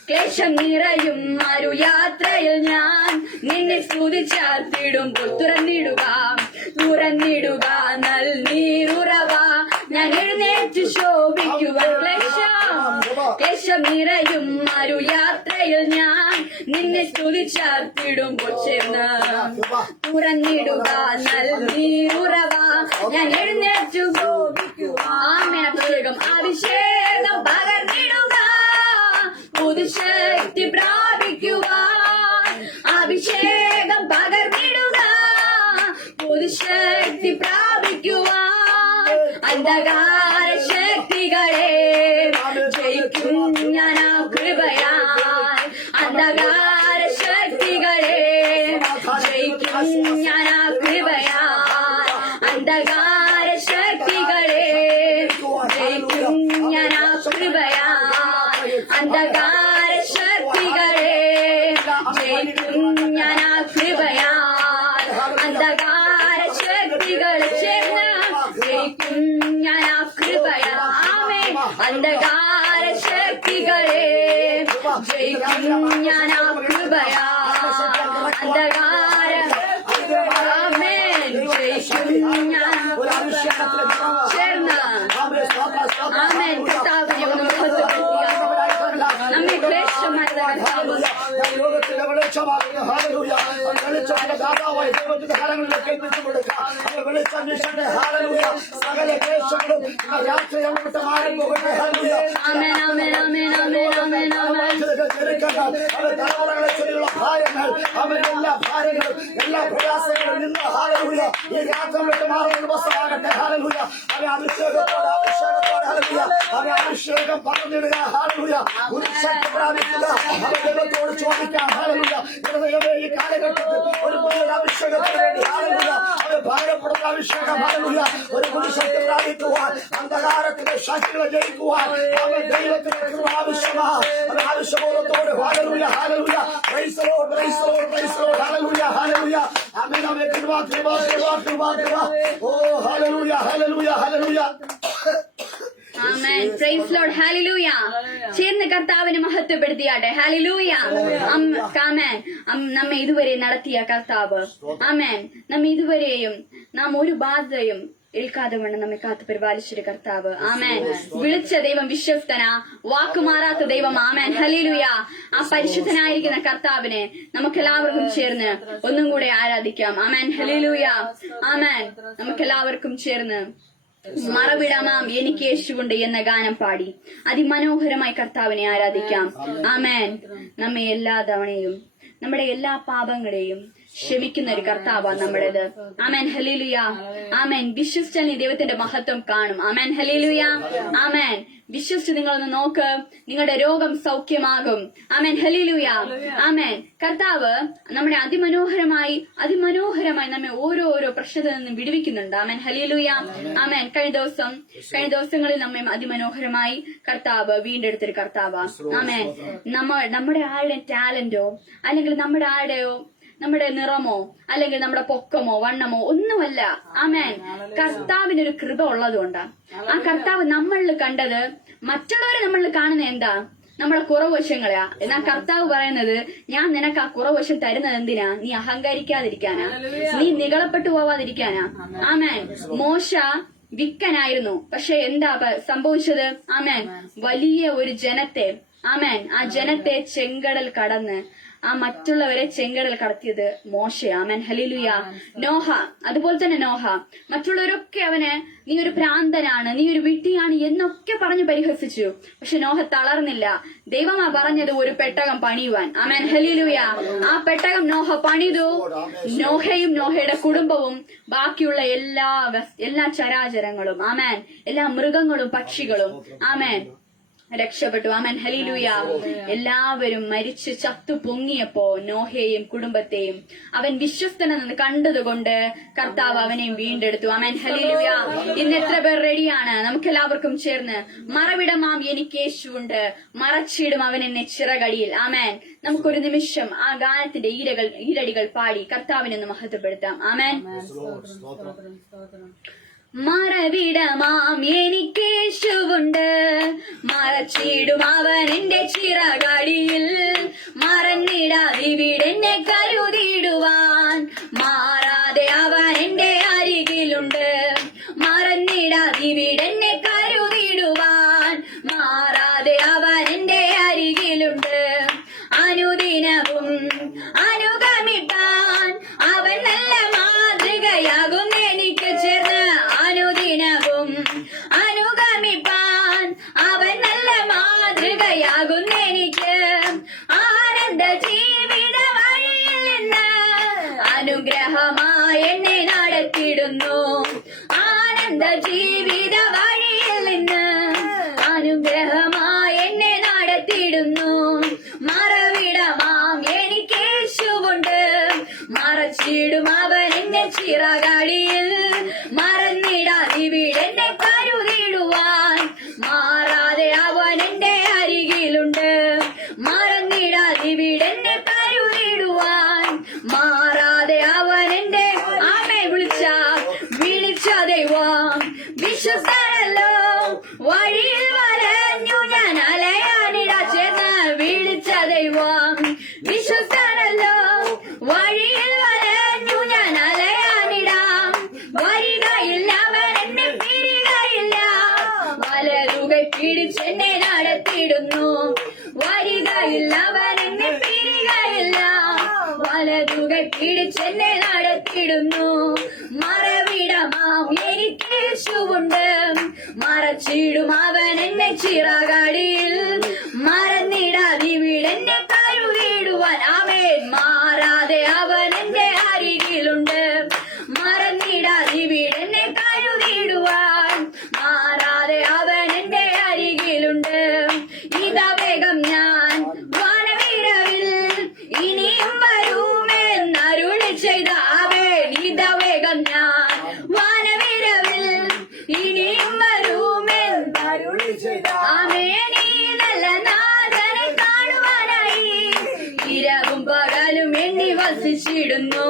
ക്ലേശം നിറയും ഒരു യാത്രയിൽ ഞാൻ നിന്നെ സ്തുതിച്ചാർത്തിടുമ്പോൾ തുറന്നിടുക നീരുറവ, ഞാൻ എഴുന്നേറ്റ് ശോഭിക്കുവാൻ. ക്ലേശം നിറയും ഒരു യാത്രയിൽ ഞാൻ നിന്നെ സ്തുതിച്ചാർത്തിടുമ്പോൾ ചേർന്ന് തുറന്നിടുക നീരുറവ, ഞാൻ എഴുന്നേറ്റു ശോഭിക്കുവാൻ. അഭിഷേകം പകർന്നിടുക, പുതുശക്തി പ്രാപിക്കുവാൻ. അഭിഷേകം പകർന്നിടുക, പുതുശക്തി അന്ധകാര ശക്തികളെ ജയിക്കും ഞാൻ ആ കൃപയാൽ. അന്ധകാര ശക്തികളെ ജയിക്കും ഞാൻ ആ കൃപയാൽ. അന്ധകാര ശക്തികളെ ജയിക്കും ഞാൻ ആ കൃപയാൽ. അന്ധകാര ശക്തികളെ ജയിക്കും ഞാൻ ആ കൃപയാൽ. അന്ധകാര ശക്തികൾ ചേർന്ന് ജയിക്കും ഞാൻ ആ കൃപയാൽ. ആമേൻ. അന്ധകാര ശക്തികളെ ജയിക്കും ഞാൻ ആ കൃപയാൽ. അന്ധകാര ആമേൻ ജയിക്കും ഞാൻ ചേർന്ന് ആമേൻ. കർത്താവിനെ ഒന്ന് മഹത്വപ്പെടുത്തുക. നമ്മെ ക്ലേശമായ ലോകത്തിന്റെ വെളിച്ചമാകുന്ന ഹാലലൂയ. വെളിച്ചത്തിന്റെ ദാതാവായ ദൈവത്തിന്റെ കരങ്ങളിലേക്ക് എത്തിച്ചു കൊടുക്കുക. വെളിച്ചം വീശട്ടെ. ഹാലലൂയ. സകല ക്ലേശങ്ങളും രാത്രി വിട്ട് മാറി പോകട്ടെ. ഹാലലൂയ. ആമേൻ ആമേൻ ആമേൻ ആമേൻ ആമേൻ ആമേൻ. തലമുറകളെ ചൊല്ലിയുള്ള ഭാരങ്ങൾ, അവരുടെ എല്ലാ ഭാരങ്ങളും എല്ലാ പ്രയാസങ്ങളും നിന്ന് ഹാലലൂയ ഈ രാത്രി വിട്ട് മാറുന്ന ദിവസമാകട്ടെ. ഹാലലൂയ. അവരെ അഭിഷേകത്തോടെ അഭിഷേകത്തോടെ ഹാലലൂയ അവരെ അഭിഷേകം പറഞ്ഞിടുക. ഹാലലൂയ. ഒരു ശക്തി പ്രാപിക്കുക. അവർ ദൈവത്തോട് ചോദിക്കാം. ഹാലലൂയ. ദൈവമേ, ഈ കാലഘട്ടത്തിൽ ഒരു പുതിയ അഭിഷേകത്തിന് വേണ്ടി ഹാലലൂയ അവർ ഭാരപ്പെടുന്ന അഭിഷേകം. ഹാലലൂയ. ഒരു പുതിയ ശക്തി പ്രാപിക്കുവാൻ, അന്ധകാരത്തിന്റെ ശക്തികളെ ജയിക്കുവാൻ അവർ ദൈവത്തിന്റെ കൃപ ആവശ്യമാണ്. അവർ ആവശ്യബോധത്തോട് ഹാലലൂയ ഹാലലൂയ praise the lord praise the lord praise the lord ഹാലലൂയ ഹാലലൂയ ആമേൻ ആമേൻ. കൃപ കൃപ കൃപ കൃപ കൃപ. ഓ ഹാലലൂയ ഹാലലൂയ ഹാലലൂയ. ആമേൻ. Praise lord. ഹല്ലേലൂയ. ചേർന്ന് കർത്താവിനെ മഹത്വപ്പെടുത്തിയാട്ടെ. ഹല്ലേലൂയ. ആമേൻ. നമ്മെ ഇതുവരെ നടത്തിയ കർത്താവ്. ആമേൻ. നമ്മെ ഇതുവരെയും നാം ഒരു ബാധയും ഏൽക്കാതെ വണ്ണം നമ്മെ കാത്തു പരിപാലിച്ചൊരു കർത്താവ്. ആമേൻ. വിളിച്ച ദൈവം വിശ്വസ്തന, വാക്കുമാറാത്ത ദൈവം. ആമേൻ. ഹല്ലേലൂയ. ആ പരിശുദ്ധനായിരിക്കുന്ന കർത്താവിനെ നമുക്കെല്ലാവർക്കും ചേർന്ന് ഒന്നും കൂടെ ആരാധിക്കാം. ആമേൻ. ഹല്ലേലൂയ. ആമേൻ. നമുക്കെല്ലാവർക്കും ചേർന്ന് മറവിടമാം എനിക്ക് യേശുവുണ്ട് എന്ന ഗാനം പാടി അതിമനോഹരമായി കർത്താവിനെ ആരാധിക്കാം. ആമേൻ. നമ്മെ എല്ലാ തവണയും നമ്മുടെ എല്ലാ പാപങ്ങളെയും ക്ഷമിക്കുന്ന ഒരു കർത്താവാണ് നമ്മുടേത്. ആമേൻ. ഹല്ലേലൂയ. ആമേൻ. വിശ്വസിച്ചാൽ നീ ദൈവത്തിന്റെ മഹത്വം കാണും. ആമേൻ. ഹല്ലേലൂയ. ആമേൻ. വിശ്വസിച്ച് നിങ്ങളൊന്ന് നോക്ക്, നിങ്ങളുടെ രോഗം സൗഖ്യമാകും. ആമേൻ. ഹല്ലേലൂയ. ആമേൻ. കർത്താവ് നമ്മുടെ അതിമനോഹരമായി നമ്മെ ഓരോ പ്രശ്നത്തിൽ നിന്നും വിടുവിക്കുന്നുണ്ട്. ആമേൻ. ഹല്ലേലൂയ. ആമേൻ. കഴിഞ്ഞ ദിവസങ്ങളിൽ നമ്മെ അതിമനോഹരമായി കർത്താവ് വീണ്ടെടുത്തൊരു കർത്താവ്. ആമേൻ. നമ്മുടെ ആളുടെ ടാലന്റോ അല്ലെങ്കിൽ നമ്മുടെ നിറമോ അല്ലെങ്കിൽ നമ്മുടെ പൊക്കമോ വണ്ണമോ ഒന്നുമല്ല. ആമേൻ. കർത്താവിനൊരു കൃപ ഉള്ളതുകൊണ്ടാ. ആ കർത്താവ് നമ്മളിൽ കണ്ടത് മറ്റുള്ളവരെ നമ്മളിൽ കാണുന്ന എന്താ? നമ്മളെ കുറവശങ്ങളാ. എന്നാൽ കർത്താവ് പറയുന്നത്, ഞാൻ നിനക്ക് ആ കുറവശം തരുന്നത് എന്തിനാ? നീ അഹങ്കരിക്കാതിരിക്കാനാ, നീ നികളപ്പെട്ടു പോവാതിരിക്കാനാ. ആമേൻ. മോശ വിക്കനായിരുന്നു, പക്ഷെ എന്താ സംഭവിച്ചത്? ആമേൻ. വലിയ ഒരു ജനത്തെ, ആമേൻ, ആ ജനത്തെ ചെങ്കടൽ കടന്ന് ആ മറ്റുള്ളവരെ ചെങ്കടൽ കടത്തിയത് മോശ. ആമേൻ. ഹല്ലേലൂയ. നോഹ, അതുപോലെ തന്നെ നോഹ, മറ്റുള്ളവരൊക്കെ അവനെ നീ ഒരു ഭ്രാന്തനാണ്, നീ ഒരു വിഡ്ഢിയാണ് എന്നൊക്കെ പറഞ്ഞു പരിഹസിച്ചു. പക്ഷെ നോഹ തളർന്നില്ല. ദൈവമാ പറഞ്ഞത് ഒരു പെട്ടകം പണിയുവാൻ. ആമേൻ. ഹല്ലേലൂയ. ആ പെട്ടകം നോഹ പണിതു. നോഹയും നോഹയുടെ കുടുംബവും ബാക്കിയുള്ള എല്ലാ ചരാചരങ്ങളും, ആമേൻ, എല്ലാ മൃഗങ്ങളും പക്ഷികളും, ആമേൻ, രക്ഷപ്പെട്ടു. ആമേൻ. ഹല്ലേലൂയ. എല്ലാവരും മരിച്ച് ചത്തു പൊങ്ങിയപ്പോ നോഹയെയും കുടുംബത്തെയും അവൻ വിശ്വസ്തനെന്ന് കണ്ടതുകൊണ്ട് കർത്താവ് അവനെയും വീണ്ടെടുത്തു. ആമേൻ. ഹല്ലേലൂയ. ഇന്ന് എത്ര പേർ റെഡിയാണ്? നമുക്കെല്ലാവർക്കും ചേർന്ന് മറവിടമാം എനിക്ക് യേശുവുണ്ട്, മറച്ചിടും അവൻ എന്നെ ചിറകടിയിൽ. ആമേൻ. നമുക്കൊരു നിമിഷം ആ ഗാനത്തിന്റെ ഈരടികൾ പാടി കർത്താവിനെ ഒന്ന് മഹത്വപ്പെടുത്താം. ആമേൻ. മറവിടമാം എനിക്കേശുവുണ്ട്, മറച്ചിടും അവൻ എന്റെ ചിറകടിയിൽ. മറന്നിടാതിവിടെന്നെ കരുതിടുവാൻ മാറാതെ അവൻ എന്റെ അരികിലുണ്ട്. മറന്നിടാതിവിടെന്നെ കരുതിടുവാൻ മാറാതെ അവൻ എന്റെ അരികിലുണ്ട്. അനുദിനവും അനുഗമിപ്പാൻ അവൻ നല്ല മാതൃകയാകും എനിക്ക് ചേർന്ന്. അനുദിനവും അനുഗമിപ്പാൻ അവൻ നല്ല മാതൃകയാകും എനിക്ക്. ആനന്ദ ജീവിത വഴിയിൽ നിന്ന് അനുഗ്രഹമായി എന്നെ നടത്തിടുന്നു. ആനന്ദ ജീവിത മറച്ചിടും അവൻ എന്നെ ചിറകടിയിൽ. മറന്നിടാതിവിടെന്നെ കരുതിടുവാൻ മാറാതെ അവൻ എന്റെ അരികിലുണ്ട്. മറന്നിടാതിവിടെന്നെ കരുതിടുവാൻ മാറാതെ അവൻ എന്റെ ആമേ വിളിച്ച ദൈവം വിശ്വസ്തനല്ലോ. വഴിയിൽ വലഞ്ഞു ഞാൻ അലയാനിടാ ചേർന്ന് വിളിച്ച ദൈവം വിശ്വസ്തനല്ലോ. വഴിയിൽ വലഞ്ഞു ഞാൻ അലയാനിടാം. വരികയില്ല അവൻ എന്നെ പിരികയില്ല. വലതുകൈ പിടിച്ചെന്നെ നടത്തിയിടുന്നു. വരികയില്ല അവൻ എന്നെ പിരികയില്ല. വലതുകൈ പിടിച്ചെന്നെ നടത്തിയിടുന്നു. മറവിടമാം എനിക്ക് യേശുവുണ്ട്. മറച്ചിടും അവൻ എന്നെ ചിറകടിയിൽ. മറന്നിടാതിവിടെന്നെ കരുതിടുവാൻ ആമേൻ മാറാതെ അവൻ എന്റെ അരികിലുണ്ട്. മറന്നിടാതിവിടെന്നെ കരുതിടുവാൻ മാറാതെ അവൻ എന്റെ അരികിലുണ്ട്. ഇതാ വേഗം ഞാൻ വാനവിരവിൽ ഇനിയും വരുമെന്നരുളി ചെയ്ത അവൻ. ഇതാ വേഗം ഞാൻ വാനവിരവിൽ ഇനിയും വരുമെന്നരുളി ചെയ്ത ആമേൻ. ഈ നല്ല നാഥനെ കാണുവാനായി ഇരവും പകലും എണ്ണി വസിച്ചിടുന്നു.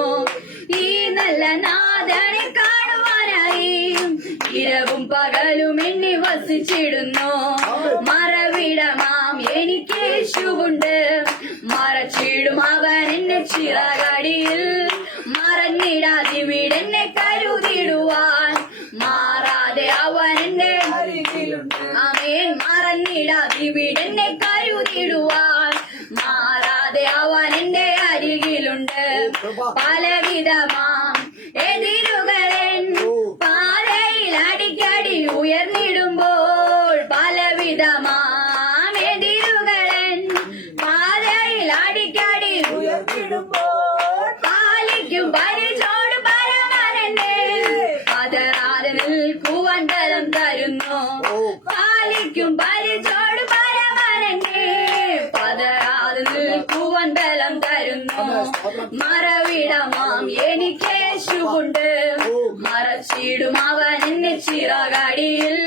ഈ നല്ല നാഥനെ കാണുവാനായി ഇരവും പകലും എണ്ണി വസിച്ചിടുന്നു. മറവിടമാം എനിക്ക് യേശുവുണ്ട്. മറച്ചിടും അവൻ എന്നെ ചിറകടിയിൽ. മറന്നിടാതിവിടെന്നെ കരുതിടുവാൻ മാറാതെ അവൻ എന്റെ അരികിലുണ്ട്. ആമേൻ മറന്നിടാതിവിടെന്നെ കരുതിടുവാൻ മാറാതെ അവൻ എന്റെ അരികിലുണ്ട്. പലവിധമാം എതിരുകളൻ പാതയിൽ അടിക്കടി ഉയർന്നിടുമ്പോൾ. പലവിധമാം എതിരുകളൻ പാതയിൽ അടിക്കടി ഉയർന്നിടുമ്പോൾ. പാലിക്കും പരിചോട് പരമനെന്നെ പതറാതെ നിൽക്കുവാൻ ബലം തരുന്നു. പാലിക്കും പരിചോട് പരമനെന്നെ പതറാതെ നിൽക്കുവാൻ ബലം തരുന്നു. മറവിടമാം എനിക്ക് യേശുവുണ്ട്. മറച്ചിടും അവൻ എന്നെ ചിറകടിയിൽ.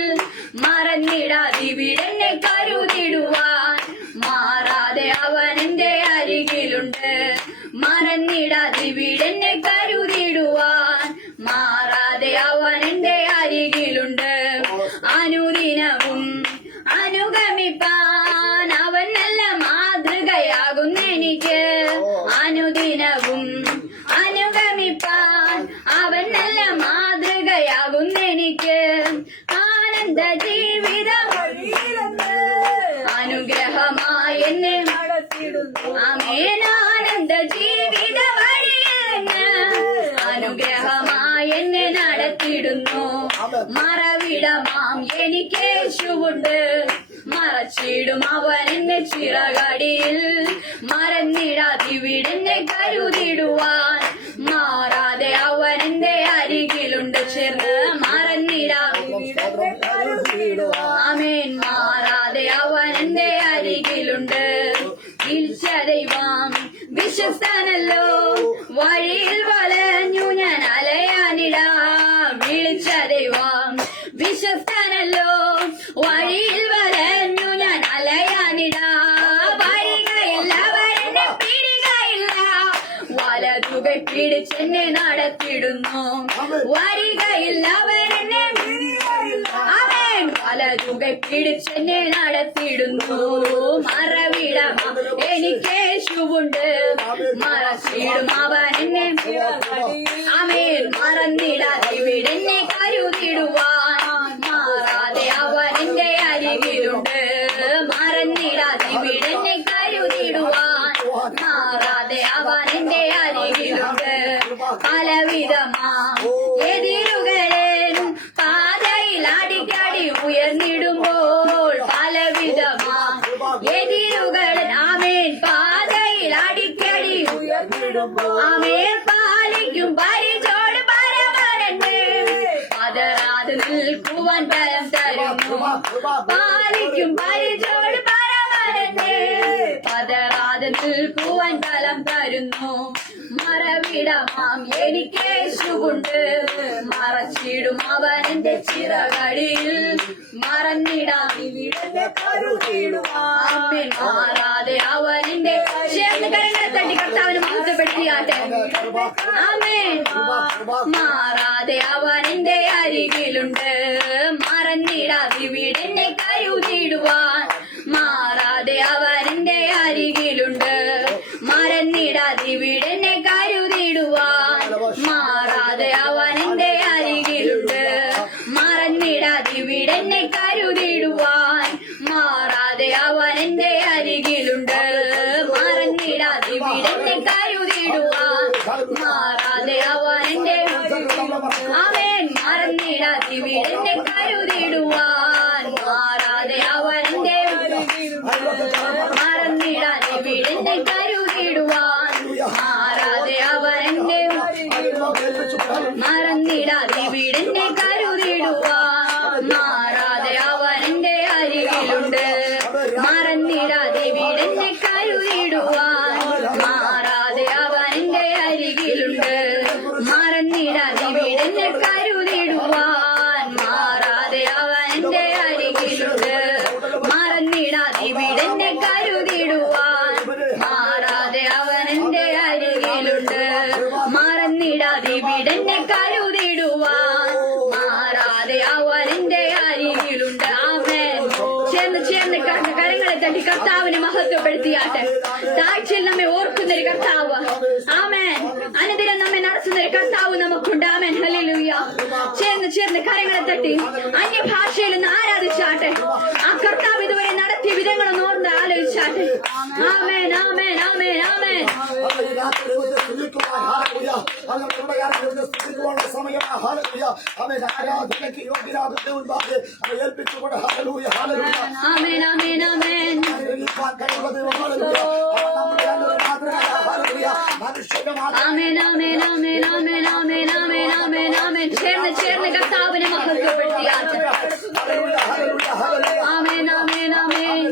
മറന്നിടാതിവിടെന്നെ കരുതിടുവാൻ മാറാതെ അവൻ എന്റെ അരികിലുണ്ട്. മറന്നിടാതിവിടെന്നെ കരുതിടുവാൻ മാറാതെ അവൻ എന്റെ അരികിലുണ്ട്. അനുദിനവും അനുഗമിപ്പാൻ അവൻ നല്ല മാതൃകയാകുന്നെനിക്ക്. അനുദിനവും അനുഗമിപ്പാൻ അവൻ നല്ല മാതൃകയാകുന്നെനിക്ക്. ആനന്ദ ജീവിതം അനുഗ്രഹമായി എന്നെ നടത്തിടുന്നു. ആമേൻ ആനന്ദ ജീവിത വഴിയെന്ന് അനുഗ്രഹമായി എന്നെ നടത്തിടുന്നു. മറവിടമാം എനിക്ക് യേശുവുണ്ട്. മറച്ചിടും അവൻ എന്നെ ചിറകടിയിൽ. മറന്നിടാതിവിടെന്നെ കരുതിടുവാൻ മാറാതെ അവൻ എന്റെ അരികിലുണ്ട്. ചേർന്ന് മറന്നിടാതിവിടെന്നെ കരുതിടുവാൻ ആമേൻ മാറാതെ അവൻ എന്റെ അരികിലുണ്ട്. വിളിച്ച ദൈവം വിശ്വസ്തനല്ലോ. വഴിയിൽ വലഞ്ഞു ഞാൻ അലയാനിടാ. വിളിച്ച ദൈവം വിശ്വസ്തനല്ലോ. വഴിയിൽ വലഞ്ഞു ഞാൻ അലയാനിടാ. വരികയില്ല അവരെന്നെ പിരികയില്ല. വലതുകൈ പിടിച്ചെന്നെ നടത്തിടുന്നു. വരികയില്ല അവരെന്നെ അവൻ വലതുകൈ പിടിച്ചെന്നെ നടത്തിടുന്നു. മറവിടമാം എനിക്ക് യേശുവുണ്ട്. മറച്ചിടും അവൻ എന്നെ ആമേൻ മറന്നിടാതിവിടെന്നെ കരുതിടുവാൻ മാറാതെ അവൻ എന്റെ അരികിലുണ്ട്. മറന്നിടാതിവിടെന്നെ കരുതിടുവാൻ മാറാതെ അവൻ എന്റെ അരികിലുണ്ട്. പലവിധമാം എതിരുകളൻ പാതയിൽ അടിക്കടി ഉയർന്നിടുമ്പോൾ. പലവിധമാം എതിരുകളൻ ആമേൻ പാതയിൽ അടിക്കടി ഉയർന്നിടുമ്പോൾ. ആമേൻ പാലിക്കും പരിചോട് പരമനെന്നെ പതറാതെ നിൽക്കുവാൻ ബലം തരുന്നു. പാലിക്കും പരിചോട് പരമനെന്നെ പതറാതെ നിൽക്കുവാൻ ബലം തരുന്നു. മറവി പാർപ്പിടമാം എനിക്കേശുണ്ട്. മറച്ചിടും അവൻ എന്റെ ചിറകടിയിൽ, മറന്നിടാം ഇവിടുത്തെ കരുതിടുവാൻ. മാറാതെ അവൻ എന്റെ ചേർന്ന് കരങ്ങളെ തട്ടി കർത്താവിനെ മഹത്വപ്പെടുത്തിയാട്ടെ. ആമേൻ. മാറാതെ അവൻ എന്റെ അരികിലുണ്ട്, മറന്നിടാതെ ഇവിടെന്നെ കരുതിടുവാൻ. മാറാതെ അവൻ എന്റെ അരികിലുണ്ട്, മറന്നിടാതെ ഇവിടെന്നെ കരുതിടുവാൻ. മാറാതെ അവൻ എന്റെ അരികിലുണ്ട്, മറന്നിടാതെ ഇവിടെന്നെ കരുതിടുവാൻ. മാറാതെ അവൻ എന്റെ അരികിലുണ്ട്, മറന്നിടാതെ ഇവിടെന്നെ കരുതിടുവാൻ. മാറാതെ അവൻ എന്റെ അവൻ മറന്നിടാതെ ഇവിടെന്നെ കരുതിടുവാൻ. മാറാതെ അവൻ എന്റെ മറന്നിടാതെ ഇവിടെന്നെ കരുതിടുവാൻ. മാറാതെ അവൻ എന്റെ മറന്നിടാതെ ഇവിടെന്നെ കരുതിടുവാൻ. മാറാതെ അവൻ എന്റെ അരികിലുണ്ട്, മറന്നിടാതെ ഇവിടെന്നെ കരുതിടുവാൻ. മാറാതെ അവൻ എന്റെ അരികിലുണ്ട്, മറന്നിടാതെ ഇവിടെന്നെ കരുതിടുവാൻ. മാറാതെ അവൻ എന്റെ അരികിലുണ്ട്, മറന്നിടാതെ ഇവിടെന്നെ കരുതിടുവാൻ. മാറാതെ അവൻ എന്റെ അരികിലുണ്ട്, മറന്നിടാതെ ഇവിടെന്നെ കരുതിടുവാൻ. മാറാതെ അവൻ എന്റെ അരികിലുണ്ട്. ആമേൻ. ചേർന്ന് കരങ്ങളെ തട്ടി കർത്താവിനെ മഹത്വപ്പെടുത്തിയാട്ടെ. താഴ്ചയിൽ നമ്മെ ഓർക്കുന്നൊരു കർത്താവ്. ആമേൻ. അനുദിനം നമ്മെ നടത്തുന്നൊരു കർത്താവ് നമുക്കുണ്ട്. ആമേൻ. ഹല്ലേലൂയ. ചേർന്ന് കരങ്ങളെ തട്ടി അന്യഭാഷയിൽ ഒന്ന് ആരാധിച്ചാട്ടെ. ആ കർത്താവ് ഇതുവരെ നടത്തിയ വിധങ്ങളൊന്ന് ഓർന്ന് ആലോചിച്ചാട്ടെ. ആമേൻ, ആമേൻ, ആമേൻ, ആമേൻ. ആമേൻ, ആമേൻ, ആമേൻ. ആമേൻ, ആമേൻ, ആമേൻ, ആമേൻ, ആമേൻ, ആമേൻ, ആമേൻ, ആമേൻ. ചേർന്ന് കർത്താവിനെ മഹത്വപ്പെടുത്തിയാട്ടെ. ആമേൻ, ആമേൻ, ആമേൻ.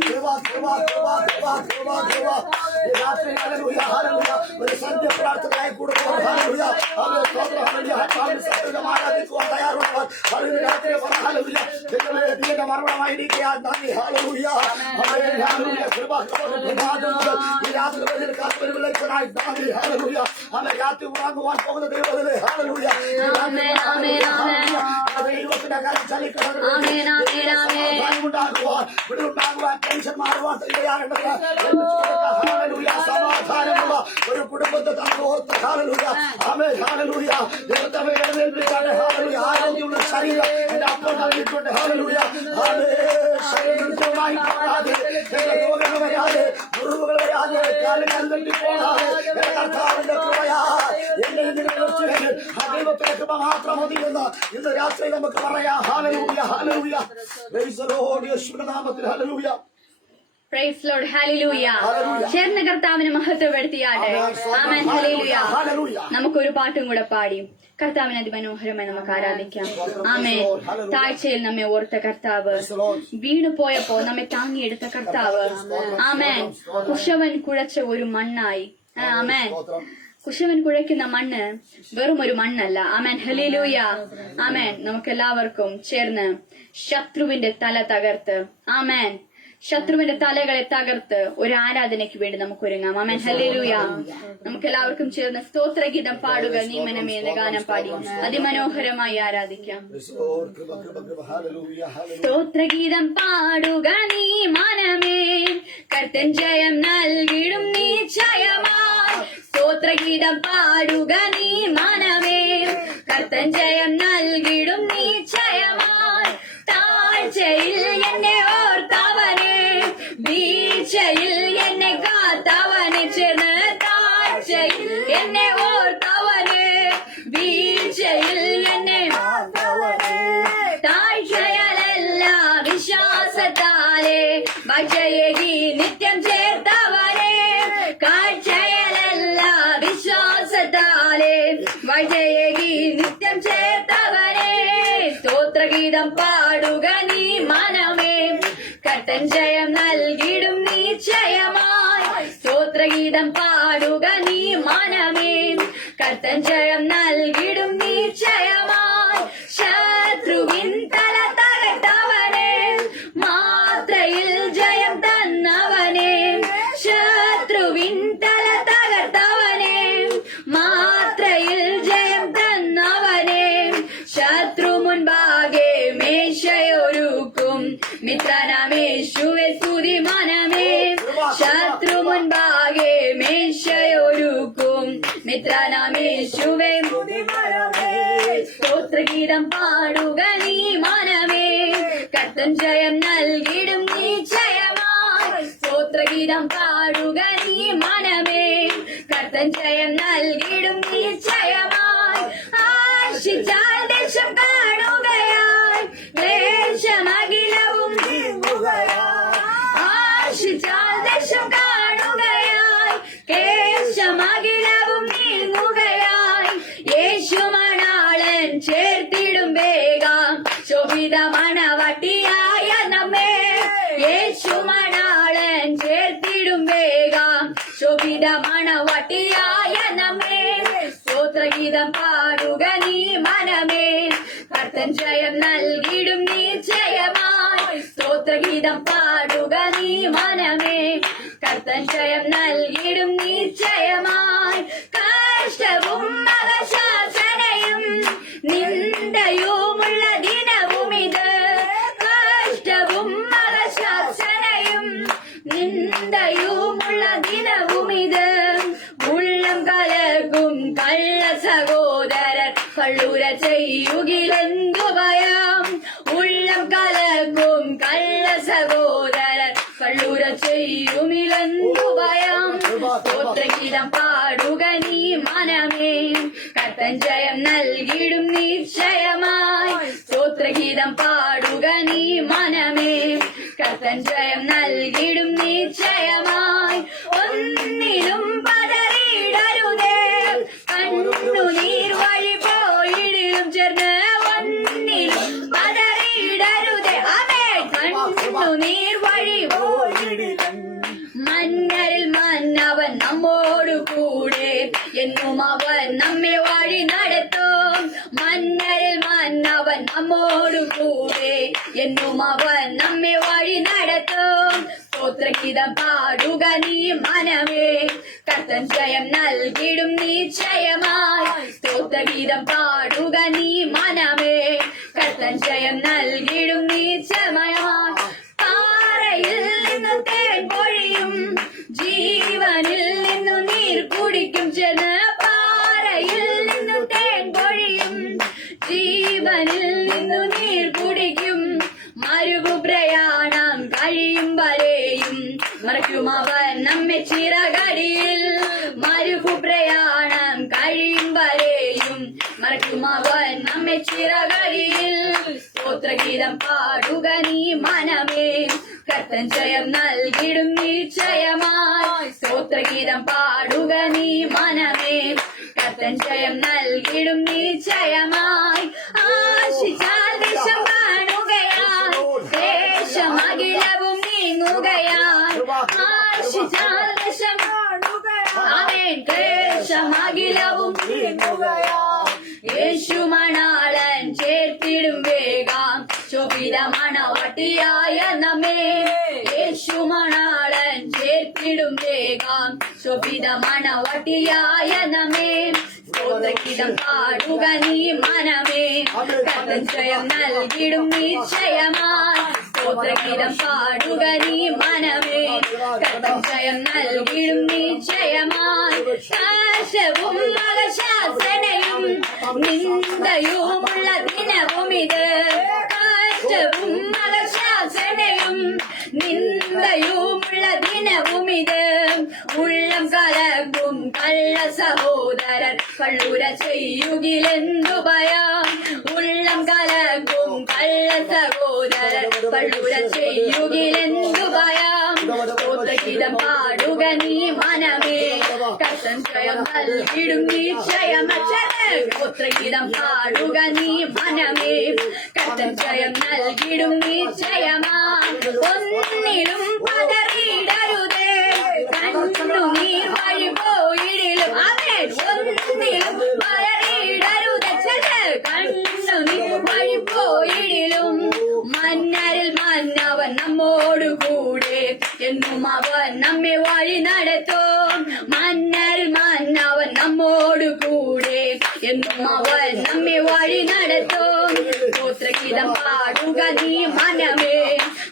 ഒരു സന്ധ്യ പ്രാർത്ഥനയായി കൊടുക്കുവാൻ മറുപടമായിരിക്കാൻ നന്ദി. ഹാലലൂയ. അന്ന് രാത്രി ഉറങ്ങുവാൻ പോകുന്ന ദൈവത്തിലെ ഹാലലൂയ. ഉണ്ടാകുവാൻ ടെൻഷൻ മാറുവാൻ സമാധാനമുള്ള ഒരു കുടുംബത്തെ തന്നെ ഓർത്ത് ഹാലലൂയ. ആമേൻ. ഹാലലൂയ. ദൈവത്തെ എഴുന്നേൽപ്പിക്കാതെ ഹാലലൂയ. ആരോഗ്യമുള്ള ശരീരം എന്റെ അപ്പോൾ നൽകിയിട്ടുണ്ട്. ഹാലലൂയ. ശരീരമായി പോകാതെ, രോഗങ്ങൾ വരാതെ, മുറിവുകൾ വരാതെ, കാലുകൾ തട്ടിപ്പോകാതെ കർത്താവിന്റെ കൃപയാ എന്നെ ആ ദൈവത്തിന്റെ കൃപ മാത്രം മതിയെന്ന് ഇന്ന് രാത്രി നമുക്ക് പറയാം. ഹാലലൂയ. ഹാലലൂയ. Praise the lord. യേശുവിന്റെ നാമത്തിൽ ഹാലലൂയ. Price lord. ഹല്ലേലൂയ. ചേർന്ന് കർത്താവിനെ മഹത്വപ്പെടുത്തിയാട്ടെ. ആമേൻ. ഹല്ലേലൂയ. നമുക്കൊരു പാട്ടും കൂടെ പാടി കർത്താവിനെ അതിമനോഹരമായി നമുക്ക് ആരാധിക്കാം. ആമേൻ. താഴ്ചയിൽ നമ്മെ ഓർത്ത കർത്താവ്, വീണു പോയപ്പോ നമ്മെ താങ്ങിയെടുത്ത കർത്താവ്. ആമേൻ. കുശവൻ കുഴച്ച ഒരു മണ്ണായി. ആമേൻ. കുശവൻ കുഴയ്ക്കുന്ന മണ്ണ് വെറും ഒരു മണ്ണല്ല. ആമേൻ. ഹല്ലേലൂയ. ആമേൻ. നമുക്കെല്ലാവർക്കും ചേർന്ന് ശത്രുവിന്റെ തല തകർത്ത്, ആമേൻ, ശത്രുവിന്റെ തലകളെ തകർത്ത് ഒരു ആരാധനയ്ക്ക് വേണ്ടി നമുക്ക് ഒരുങ്ങാം. ആമേൻ. ഹല്ലേലൂയ. നമുക്ക് എല്ലാവർക്കും ചേർന്ന് സ്തോത്രഗീതം പാടുക. നീ മനമേ എന്ന ഗാനം പാടി അതിമനോഹരമായി ആരാധിക്കാം. സ്തോത്രഗീതം പാടുക നീ മനമേ, കർത്തൻ ജയം നൽകിടും നിശ്ചയമായി. സ്തോത്രഗീതം പാടുക നീ മനമേ, കർത്തൻ ജയം നൽകിടും നിശ്ചയമായി. താഴ്ചയിൽ എന്നെ ഓർത്തവനെ, വീഴ്ചയിൽ എന്നെ കാത്തവനെ. ചേർന്ന് താഴ്ചയിൽ എന്നെ ഓർത്തവനെ, വീഴ്ചയിൽ എന്നെ താഴ്ചയല്ല വിശ്വാസത്താലെ വാഴ്ചയേകി നിത്യം ചേർത്തവനെ. കാഴ്ചയല്ല വിശ്വാസത്താലെ വാഴ്ചയേകി നിത്യം ചേർത്തവനെ. സ്തോത്രഗീതം പാടുക നീ മനമേ, കർത്തൻ ജയം നൽകിടും നിശ്ചയമായി. സ്തോത്രഗീതം പാടുക നീ മനമേ കർത്തൻ ജയം നൽകിടും നിശ്ചയമായി ശത്രുവിൻ തല തകർത്തവനെ മാത്രയിൽ ജയം തന്നവനെ ശത്രുവിൻ തല തകർത്തവനെ മാത്രയിൽ ജയം തന്നവനെ ശത്രു മുൻപാകെ മേശയൊരുക്കും മിത്രനമേശുവെ സ്തുതി മനമേ ശത്രു മുൻപാകെ മേശയൊരുക്കും മിത്രനമേശുവെ സ്തോത്രഗീതം പാടുക നീ മനമേ കർത്തൻ ജയം നൽകിടും നിശ്ചയമായി സ്തോത്രഗീതം പാടുക നീ മനമേ കർത്തൻ ജയം നൽകിടും നിശ്ചയമായി ആശിച്ചാൽ ദേശം കാണുകയായി ദേശമഖിലവും ആശിച്ചാൽ ദേശം കാണുകയായി ദേശമഖിലവും നീങ്ങുകയായി യേശു മണാളൻ ചേർത്തിടും വേഗം ശോഭിത മണവട്ടിയായ നമ്മെ യേശു മണാളൻ ചേർത്തിടും വേഗം ശോഭിത മണവട്ടിയായ നമ്മെ സ്തോത്രഗീതം പാടുക നീ മനമേ കർത്തൻ ജയം നൽകിടും നിശ്ചയമായി സ്തോത്രഗീതം പാടുക നീ മനമേ കർത്തൻ ജയം നൽകിടും നിശ്ചയമായി കഷ്ടവും മകശാസനയും നിന്ദയുമുള്ള ദിനവുമിത് കഷ്ടവും മകശാസനയും നിന്ദയുമുള്ള ദിനവുമിത് ഉള്ളം കലകും കള്ള സഹോദരർ കള്ളുര ചെയ്യുകിലെന്തു ഭയം ഉള്ളം കലകും കള്ള സഹോദരർ കള്ളുര ചെയ്യുമിലെന്തു ഭയം സ്തോത്രഗീതം പാടുക നീ മനമേ കർത്തൻ ജയം നൽകിടും നിശ്ചയമായി സ്തോത്രഗീതം പാടുക നീ മനമേ കർത്തൻ ജയം നൽകിടും നിശ്ചയമായി ഒന്നിലും പതറിയിടരുതേ കണ്ണുനീർ വഴി പോയിടിലും ചേർന്ന് ഒന്നിലും പതറിയിടരുതേ അവേ കണ്ണുനീർ വഴി പോയിടിലും മന്നരിൽ മന്നവൻ നമ്മോടു കൂടെ എന്നും അവൻ നമ്മെ വഴി നടത്തും മന്നരിൽ മന്നവൻ നമ്മോടു കൂടെ എന്നും അവൻ നമ്മെ വഴി നടത്തും സ്തോത്രഗീതം പാടുക നീ മനമേ കർത്തൻ ജയം നൽകിടും നിശ്ചയമായി സ്തോത്രഗീതം പാടുക നീ മനമേ കർത്തൻ ജയം നൽകിടും നിശ്ചയമായി പാറയിൽ നിന്നു തേൻ പൊഴിയും ജീവനിൽ നിന്നു നീർ കുടിക്കും ചെന്ന് പാറയിൽ നിന്നു തേൻ പൊഴിയും ജീവനിൽ നിന്നു നീർ കുടിക്കും മരുഭു പ്രയാണം കഴിയും വരെയും മറയ്ക്കും അവൻ നമ്മെ ചിറകടിയിൽ മരുഭു പ്രയാണം കഴിയും വരെയും മറയ്ക്കും അവൻ നമ്മെ ചിറകടിയിൽ സ്തോത്രഗീതം പാടുക നീ മനമേ കർത്തൻ ജയം നൽകിടും നിശ്ചയമായി സ്തോത്രഗീതം പാടുക നീ മനമേ കർത്തൻ ജയം നൽകിടും നിശ്ചയമായി ആശിച്ചാൽ ദേശം കാണുകയായി ദേശമഖിലവും നീങ്ങുകയായി ആശിച്ചാൽ ദേശം ആമേൻ ദേശമഖിലവും യേശു മണാളൻ ചേർത്തിടും വേഗം ശോഭിത മണവട്ടിയായ നമ്മെ യേശു മണാളൻ ചേർത്തിടും വേഗം ശോഭിത മണവട്ടിയായ നമ്മെ സ്തോത്രഗീതം പാടുക നീ മനമേ കർത്തൻ ജയം നൽകിടും നിശ്ചയമായി സ്തോത്രഗീതം പാടുക നീ മനമേ കർത്തൻ ജയം നൽകിടും നിശ്ചയമായി നാശവും മകശാസനയും നിന്ദയുമുള്ള ദിനവുമിത് കഷ്ടവും മകശാസനയും നിന്ദയുമുള്ള ദിനവുമിത് ഉള്ളം കലക്കും കള്ള സഹോദരർ കള്ളുര ചെയ്യുകിലെന്തു ഭയം ഉള്ളം കലക്കും കള്ള സഹോദരർ കള്ളുര ചെയ്യുകിലെന്തു ഭയം സ്തോത്രഗീതം പാടുക നീ മനമേ കർത്തൻ ജയം നൽകിടും നിശ്ചയമക്ഷരേ സ്തോത്രഗീതം പാടുക നീ മനമേ കർത്തൻ ജയം നൽകിടും നിശ്ചയമായി ഒന്നിലും പതറിയിടരുതേ കണ്ണുനീർ വഴി പോയിടിലും അവേ ഒന്നിലും പതറിയിടരുതച്ചത് കണ്ണുനീർ വഴി പോയിടിലും മന്നരിൽ മന്നവൻ നമ്മോടുകൂടെ എന്നും അവൻ നമ്മെ വഴി നടത്തും മന്നരിൽ മന്നവൻ നമ്മോടുകൂടെ എന്നും അവൻ നമ്മെ വഴി നടത്തും സ്തോത്രഗീതം പാടുക നീ മനമേ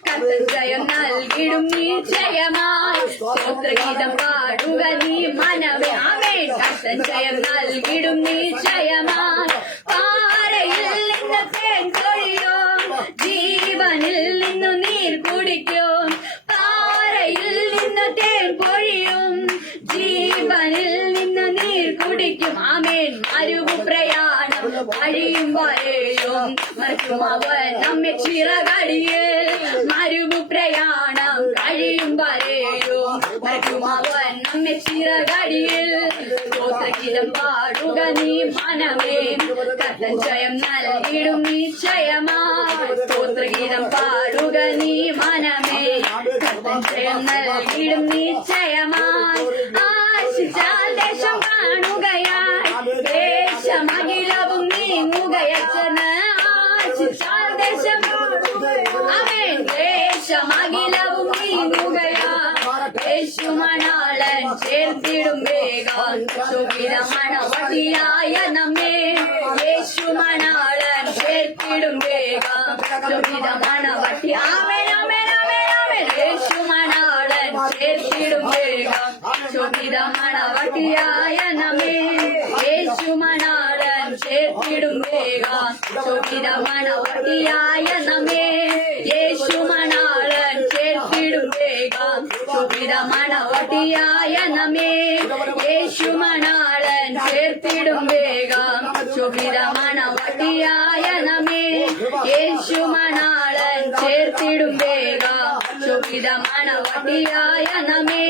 കർത്തൻ ജയം നൽകിടും നിശ്ചയമായി സ്തോത്രഗീതം പാടുക നീ മനമേ ആമേൻ കർത്തൻ ജയം നൽകിടും നിശ്ചയമായി പാറയിൽ നിന്ന് തേൻ കൊഴിയും ജീവനിൽ നിന്നു നീർ കുടിക്കും പാറയിൽ നിന്ന് തേൻ പൊഴിയും ജീവനിൽ നിന്ന് നീർ കുടിക്കും ആമേൻ മരുഭു പ്രയാണം വഴിയും വരെയും മറ്റും അവൻ നമ്മെ ചിറകടിയിൽ മരുഭു പ്രയാണം കഴിയും വരെയും മറ്റും അവൻ നമ്മെ ചിറകടിയിൽ സ്തോത്രഗീതം പാടുക നീ മനമേ കർത്തൻ ജയം നൽകിടും നിശ്ചയമായി സ്തോത്രഗീതം പാടുക നീ മനമേ കർത്തൻ ജയം നൽകിടും നിശ്ചയമായി ആശിച്ചാൽ ദേശം കാണുകയായി ദേശമകിലവും നീങ്ങുകയച്ചെന്ന് ആശിച്ചാൽ ദേശം അവൻ ദേശമകിലവും നീങ്ങുകയാ യേശുമണാളൻ ചേർത്തിടും വേഗം ശോഭിതമണവതിയായ നമ്മെ യേശുമണാളൻ ചേർത്തിടും വേഗം ശോഭിതമണവതി ആമേൻ ആമേൻ ആമേൻ ആമേൻ യേശുമണാളൻ ചേർത്തിടും വേഗം ശോഭിതമണവതിയായ നമ്മെ യേശുമണാളൻ ചേർത്തിടും വേഗം ശോഭിതമണവതിയായ നമ്മെ യേശുമണാളൻ ചേർത്തിടും വേഗം ശോഭിതമണവതിയായ നമ്മെ യേശുമണാളൻ ചേർത്തിടും വേഗം ശോഭിതമണവതിയായ നമ്മെ യേശുമണാളൻ ചേർത്തിടും വേഗം ശോഭിതമണവതിയായ നമ്മെ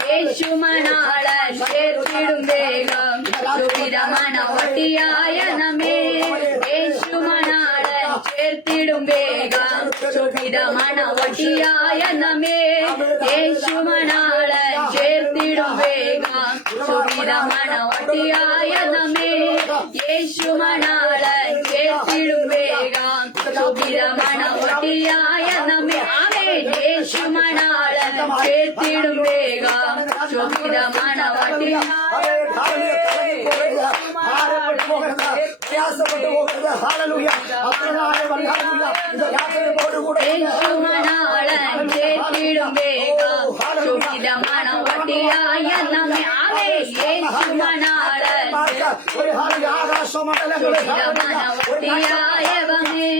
യേശുമണാളൻ ചേർത്തിടും വേഗം ശോഭിതമണവതിയായ നമ്മെ യേശുമണാളൻ ചേർത്തിടും വേഗം ശോഭിതമണവതിയായ നമ്മെ യേശുമണാളൻ ചേർത്തിടും വേഗം ശോഭിതമണവതിയായ നമ്മെ യേശുമണാളൻ ചേർത്തിടും വേഗം ശോഭിതമണവതിയായ നമ്മെ ആമേൻ യേശുമണാളൻ ചേർത്തിടും വേഗം ശോഭിതമണവതി യേശുമണാളൻ ചേർത്തിടും വേഗം ശോഭിതമണവതിയായ നമ്മെ ആമേൻ യേശുമണാളൻ ശോഭിതമണവതിയായവനെ യേശുമണാളൻ ചേർത്തിടും വേഗം ശോഭിതമണവതിയായ നമ്മെ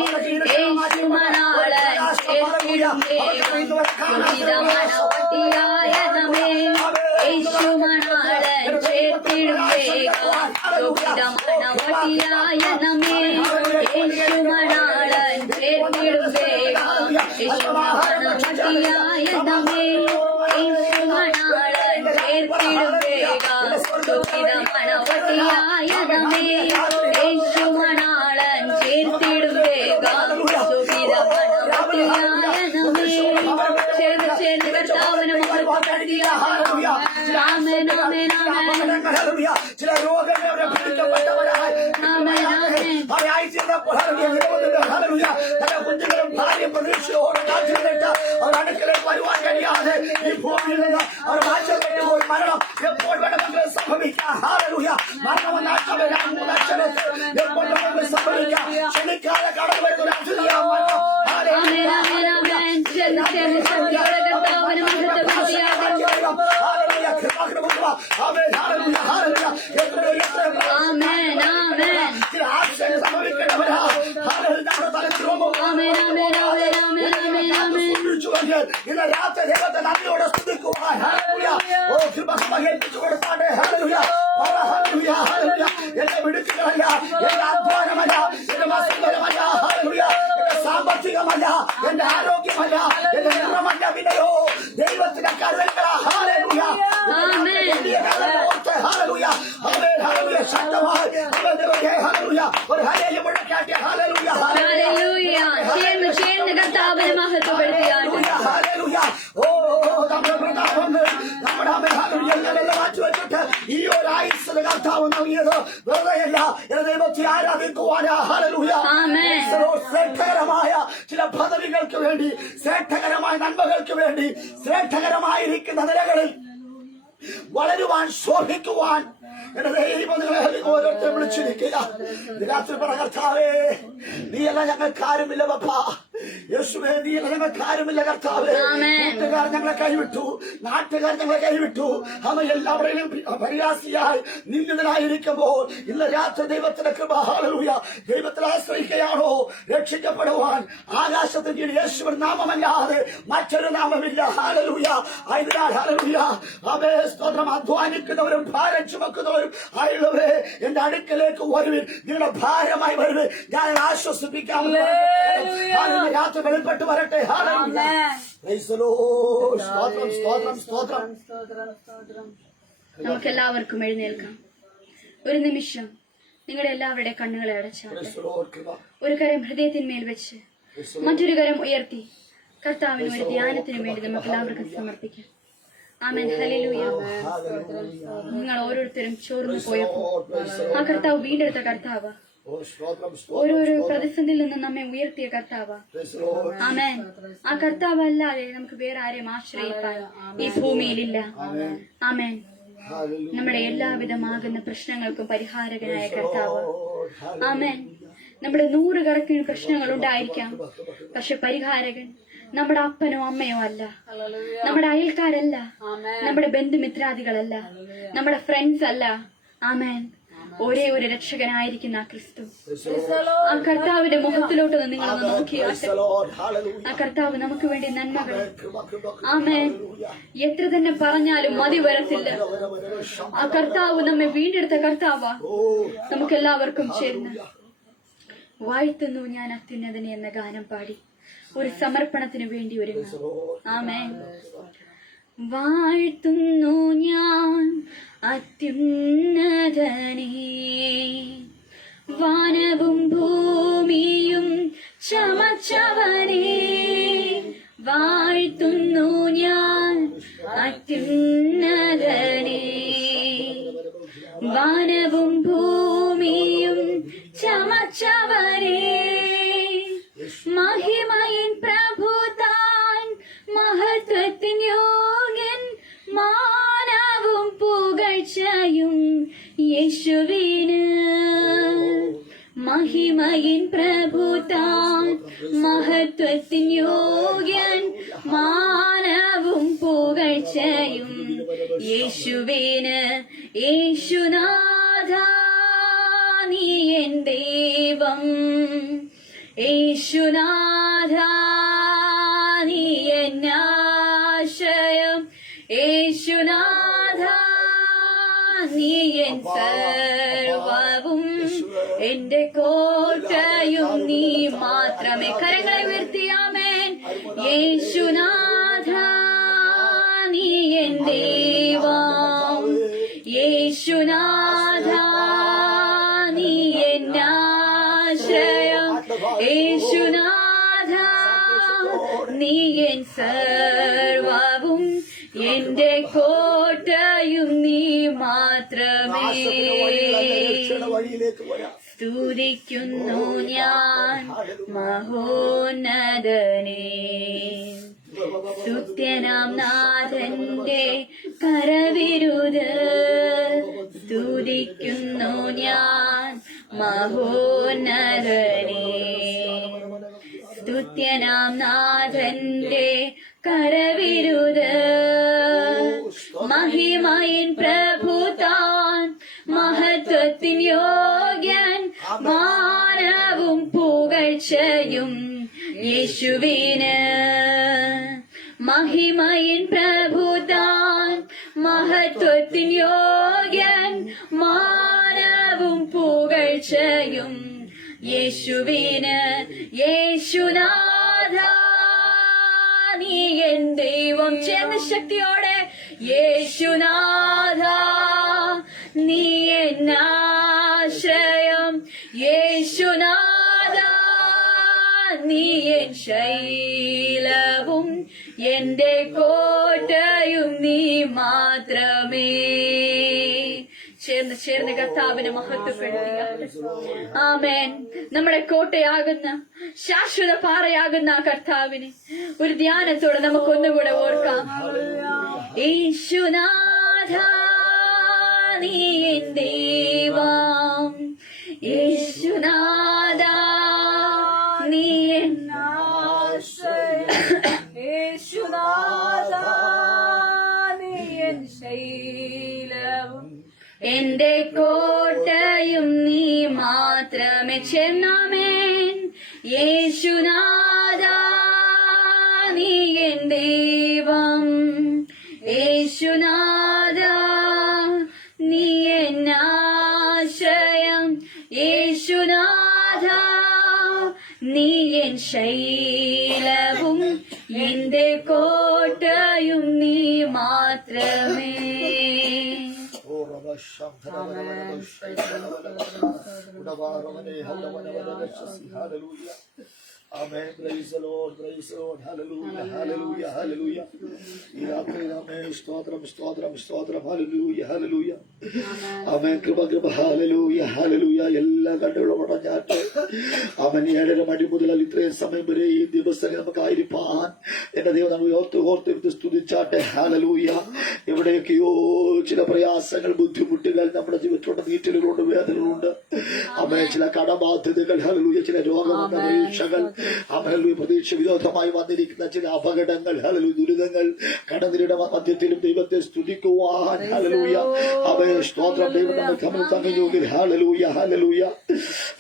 യേശുമണാളൻ ചേർത്തിടും വേഗം ശോഭിതമണവതിയായ നമ്മെ യേശുമണാളൻ ചേർത്തിടും വേഗം യേശുമണവതിയായ നമ്മെ യേശുമണാളൻ ചേർത്തിടും വേഗം ശോഭിതമണവതിയായ നമ്മെ യേശുമണാളൻ ചേർത്തിടും വേഗം ശോഭിതമണവതിയായ നമ്മെ ചേർന്ന് ചേർന്ന് കർത്താവിനെ മഹത്വപ്പെടുത്തിയ ആമേൻ ആമേൻ ആമേൻ ചില രോഗങ്ങളെ പിടിക്കപ്പെട്ടവരായി ആമേൻ ആമേൻ കുഞ്ഞുങ്ങളും ഭാര്യ പ്രതീക്ഷയോടെ കാത്തിരുന്നിട്ട് അവർ അടുക്കളയിൽ വരുവാൻ കഴിയാതെ ഈ ഭൂമിയിൽ നിന്ന് അവർ മാറ്റപ്പെട്ടു പോയി മരണം എപ്പോൾ വേണമെങ്കിലും സംഭവിക്കാം ഹല്ലേലൂയ മരണമെന്നാക്ഷരം എപ്പോൾ വേണമെങ്കിലും സംഭവിക്കാം ക്ഷണിക്കാതെ കടന്നു വരുന്ന ഒരു അത്ഭുതമായ മരണം ആമേൻ ആമേൻ ആമേൻ ചേർന്ന് ചേർന്ന് ശക്തിയോടെ കർത്താവിനെ മഹത്വപ്പെടുത്തിയ ആമേൻ ആമേൻ ആമേൻ ആമേൻ ആമേൻ ആമേൻ ആമേൻ ആമേൻ ഇന്ന് രാത്രി ദൈവത്തെ നന്ദിയോടെ സ്തുതിക്കുവാൻ ഓ കൃപ ഏൽപ്പിച്ചു കൊടുത്താട്ടെ എന്റെ വിടുക്കുകളല്ല എന്റെ അധ്വാനമല്ല എന്റെ വസ്തുതമല്ല എന്റെ സാമ്പത്തികമല്ല എന്റെ ആരോഗ്യമല്ല എന്റെ നിറമല്ല വിലയോ ദൈവത്തിന്റെ കരുതലുകളാ ഹല്ലേലൂയ ശക്തമായി ഒരു ഹല്ലേലൂയ മുഴക്കാട്ടെ ഹല്ലേലൂയ ഹല്ലേലൂയ ചേർന്ന് ചേർന്ന് കർത്താവിനെ മഹത്വപ്പെടുത്തിയാട്ടെ ഹല്ലേലൂയ ഓ നമ്മുടെ ഹല്ലേലൂയ മാറ്റി വെച്ചിട്ട് ഈ ഒരു ആയുസ്സിന് കർത്താവ് എന്റെ ദൈവത്തെ ആരാധിക്കുവാനാ. ഹല്ലേലൂയ. ആമേൻ. ശ്രേഷ്ഠകരമായ ചില പദവികൾക്ക് വേണ്ടി, ശ്രേഷ്ഠകരമായ നന്മകൾക്ക് വേണ്ടി, ശ്രേഷ്ഠകരമായിരിക്കുന്ന നിലകളിൽ വളരുവാൻ, ശോഭിക്കുവാൻ എന്റെ ദൈവം നിങ്ങളെ ഓരോരുത്തരും വിളിച്ചിരിക്കുക. രാത്രി പറ, കർത്താവേ നീയല്ല ഞങ്ങൾക്കാരുമില്ല പപ്പാ. യേശുവേ നീയല്ല ഞങ്ങൾക്കാരുമില്ല കർത്താവേ. കൂട്ടുകാർ ഞങ്ങളെ കൈവിട്ടു, നാട്ടുകാർ ഞങ്ങളെ കൈവിട്ടു. അവ എല്ലാവരെയും പരിഹാസിയായി നിന്ദിതനായിരിക്കുമ്പോൾ ഇന്ന് രാത്രി ദൈവത്തിന്റെ കൃപ, ഹല്ലേലൂയ, ദൈവത്തിൽ ആശ്രയിക്കുകയാണോ? രക്ഷിക്കപ്പെടുവാൻ ആകാശത്തിന് കീഴിൽ യേശുവിൻ നാമമല്ലാതെ മറ്റൊരു നാമമില്ല. ഹല്ലേലൂയ. അതിനാൽ ഹല്ലേലൂയ, അവേ സ്തോത്രം. അധ്വാനിക്കുന്നവരും ഭാരം ചുമക്കുന്നവരും ആയുള്ളവരെ എന്റെ അടുക്കലേക്ക് വരുവിൻ, നിങ്ങളുടെ ഭാരമായി വരുവിൻ, ഞാൻ ആശ്വസിപ്പിക്കാം. രാത്രി വെളിപ്പെട്ട് വരട്ടെ. ഹല്ലേലൂയ. Praise the Lord. സ്തോത്രം, സ്തോത്രം, സ്തോത്രം. നമുക്ക് എല്ലാവർക്കും എഴുന്നേൽക്കാം. ഒരു നിമിഷം നിങ്ങളുടെ എല്ലാവരുടെ കണ്ണുകളെ അടച്ചാൽ പ്രൈസ് ദി ലോർഡ്. കൃപ. ഒരു കരം ഹൃദയത്തിന്മേൽ വെച്ച് മറ്റൊരു കരം ഉയർത്തി കർത്താവിന് ഒരു ധ്യാനത്തിന് വേണ്ടി നമുക്ക് എല്ലാവർക്കും സമർപ്പിക്കാം. ആമേൻ. ഹല്ലേലൂയ. നിങ്ങൾ ഓരോരുത്തരും ചോർന്നു പോയപ്പോ ആ കർത്താവ് വീണ്ടെടുത്ത കർത്താവ്, ഓരോരോ പ്രതിസന്ധിയിൽ നിന്ന് നമ്മെ ഉയർത്തിയ കർത്താവ്. ആമേൻ. ആ കർത്താവ് അല്ലാതെ നമുക്ക് വേറെ ആരെയും ആശ്രയിക്കാൻ ഈ ഭൂമിയിലില്ല. ആമേൻ. നമ്മുടെ എല്ലാവിധമാകുന്ന പ്രശ്നങ്ങൾക്കും പരിഹാരകനായ കർത്താവ്. ആമേൻ. നമ്മുടെ 100 കണക്കിന് പ്രശ്നങ്ങൾ ഉണ്ടായിരിക്കാം, പക്ഷെ പരിഹാരകൻ നമ്മുടെ അപ്പനോ അമ്മയോ അല്ല, നമ്മുടെ അയൽക്കാരല്ല, നമ്മുടെ ബന്ധുമിത്രാദികളല്ല, നമ്മുടെ ഫ്രണ്ട്സ് അല്ല. ആമേൻ. ഒരേ ഒരു രക്ഷകനായിരിക്കുന്ന ആ ക്രിസ്തു. ആ കർത്താവിന്റെ മുഖത്തിലോട്ട് നിങ്ങളൊന്ന് നോക്കിയാട്ടെ. ആ കർത്താവ് നമുക്ക് വേണ്ടി നന്മകൾ. ആമേൻ. എത്ര തന്നെ പറഞ്ഞാലും മതി വരത്തില്ല. ആ കർത്താവ് നമ്മെ വീണ്ടെടുത്ത കർത്താവ്. നമുക്ക് എല്ലാവർക്കും ചേർന്ന് വാഴ്ത്തുന്നു ഞാൻ അത്യുന്നതനെ എന്ന ഗാനം പാടി ഒരു സമർപ്പണത്തിന് വേണ്ടി ഒരുങ്ങാം. ആമേൻ. വാഴ്ത്തുന്നു ഞാൻ അത്യുന്നതനെ, വാനവും ഭൂമിയും ചമച്ചവനെ. വാഴ്ത്തുന്നു ഞാൻ അത്യുന്നതനെ, വാനവും ഭൂമിയും ചമച്ചവനെ. മഹിമയിൻ പ്രഭു താൻ, മഹത്വത്തിൻ യോഗ്യൻ, മാനവും പുകഴ്ചയും യേശുവിന്. മഹിമയിൻ പ്രഭു താൻ, മഹത്വത്തിൻ യോഗ്യൻ, മാനവും പുകഴ്ചയും യേശുവിന്. യേശുനാഥ നീ എൻ ദൈവം, യേശുനാഥ നീ എൻ ആശ്രയം, യേശുനാഥ നീ എൻ സർവ്വവും, എന്റെ കോട്ടയും നീ മാത്രമേ. കരങ്ങളെ ഉയർത്തിയാമേൻ. യേശുനാഥ നീ എൻ ദൈവം, യേശുനാഥ നീ എൻ ആശ്രയം, യേശുനാഥ നീ എൻ സർവ്വവും, എന്റെ കോട്ടയും നീ മാത്രമേ. സ്തുതിക്കുന്നു ഞാൻ മഹോന്നതനെ, സ്തുത്യനാം നാഥന്റെ കരവിരുത്. സ്തുതിക്കുന്നു ഞാൻ മഹോന്നതനെ, സ്തുത്യനാം നാഥന്റെ കരവിരുത്. മഹിമയിൻ പ്രഭു താൻ, മഹത്വത്തിൻ യോഗ്യൻ, മാനവും പുകഴ്ചയും യേശുവിന്. മഹിമയിൻ പ്രഭു താൻ, മഹത്വത്തിൻ യോഗ്യൻ, മാനവും പുകഴ്ചയും യേശുവിന്. യേശുനാഥ നീ എൻ ദൈവം. ചേർന്ന ശക്തിയോടെ യേശുനാഥ നീ എൻ ആശ്രയം, യേശുനാഥ നീ എൻ ശൈലവും, എന്റെ കോട്ടയും നീ മാത്രമേ. ചേർന്ന് കർത്താവിനെ മഹത്വപ്പെടുത്തുക. ആമേൻ. നമ്മുടെ കോട്ടയാകുന്ന ശാശ്വത പാറയാകുന്ന കർത്താവിനെ ഒരു ധ്യാനത്തോടെ നമുക്ക് ഒന്നുകൂടെ ഓർക്കാം. യേശുനാഥ നീ എൻ ദൈവം, യേശുനാഥ നീ എൻ യേശുനാഥ നീ എൻ ശൈലവും എന്റെ കോട്ടയും നീ മാത്രമേ. ചെന്നാമേൻ. യേശുനാഥ നീ എൻ ദൈവം, യേശുനാഥ നീ എൻ ആശ്രയം, യേശുനാഥ നീ എൻ ശൈലവും എന്റെ കോട്ടയും നീ മാത്രമേ. Amen. Praise the Lord. Praise the Lord. Hallelujah. Hallelujah. Hallelujah. ഈ രാത്രി ആമേൻ. സ്തോത്രം സ്തോത്രം സ്തോത്രം. Hallelujah. Hallelujah. ആമേൻ. കൃപ കൃപ. Hallelujah. Hallelujah. എല്ലാ കണ്ണുകളും അടഞ്ഞാട്ട് ആമേൻ. 7:30 മണി മുതൽ ഇത്രയും സമയം വരെ ഈ ദിവസം നമുക്കായിരിക്കാൻ എന്റെ ദൈവം നമ്മൾ ഓർത്ത് സ്തുതിച്ചാട്ടെ. Hallelujah. എവിടെയൊക്കെയോ ചില പ്രയാസങ്ങൾ, ബുദ്ധിമുട്ടുകൾ നമ്മുടെ ജീവിതത്തിലുള്ള നീറ്റലുകളുണ്ട്, വേദനകളുണ്ട്. ആമേൻ. ചില കടബാധ്യതകൾ, Hallelujah. ചില രോഗമുണ്ട്, പരീക്ഷകൾ, ഹല്ലേലൂയ, പ്രതീക്ഷ വിരോധമായി വന്നിരിക്കുന്ന ചില അപകടങ്ങൾ, ഹല്ലേലൂയ, ദുരിതങ്ങൾ, കടന്നിരുടെ മധ്യത്തിലും ദൈവത്തെ സ്തുതിക്കുവാൻ, ഹല്ലേലൂയ, അവയെ സ്തോത്രം. ദൈവം നമ്മൾ തമ്മിൽ ഹല്ലേലൂയ, ഹല്ലേലൂയ.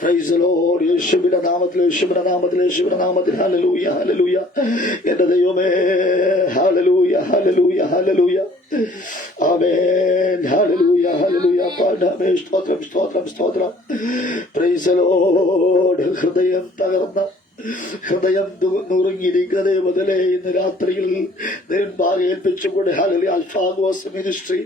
Praise the lord. യേശുവിന്റെ നാമത്തിൽ, യേശുവിന്റെ നാമത്തിൽ, യേശുവിന്റെ നാമത്തിൽ. ഹല്ലേലൂയ, ഹല്ലേലൂയ. എന്റെ ദൈവമേ, ഹല്ലേലൂയ, ഹല്ലേലൂയ, ഹല്ലേലൂയ. ആമേൻ. ഹല്ലേലൂയ, ഹല്ലേലൂയ. പാടാമേ. സ്തോത്രം, സ്തോത്രം, സ്തോത്രം. Praise the lord. ഹൃദയം തകർന്ന, ഹൃദയം നുറുങ്ങിയിരിക്കുന്ന ദൈവത്തിലെ ഇന്ന് രാത്രിയിൽ നിരമ്പാകെ ഏൽപ്പിച്ചുകൊണ്ട് ഹല്ലേലൂയ അൽഫാഗോസ് മിനിസ്ട്രി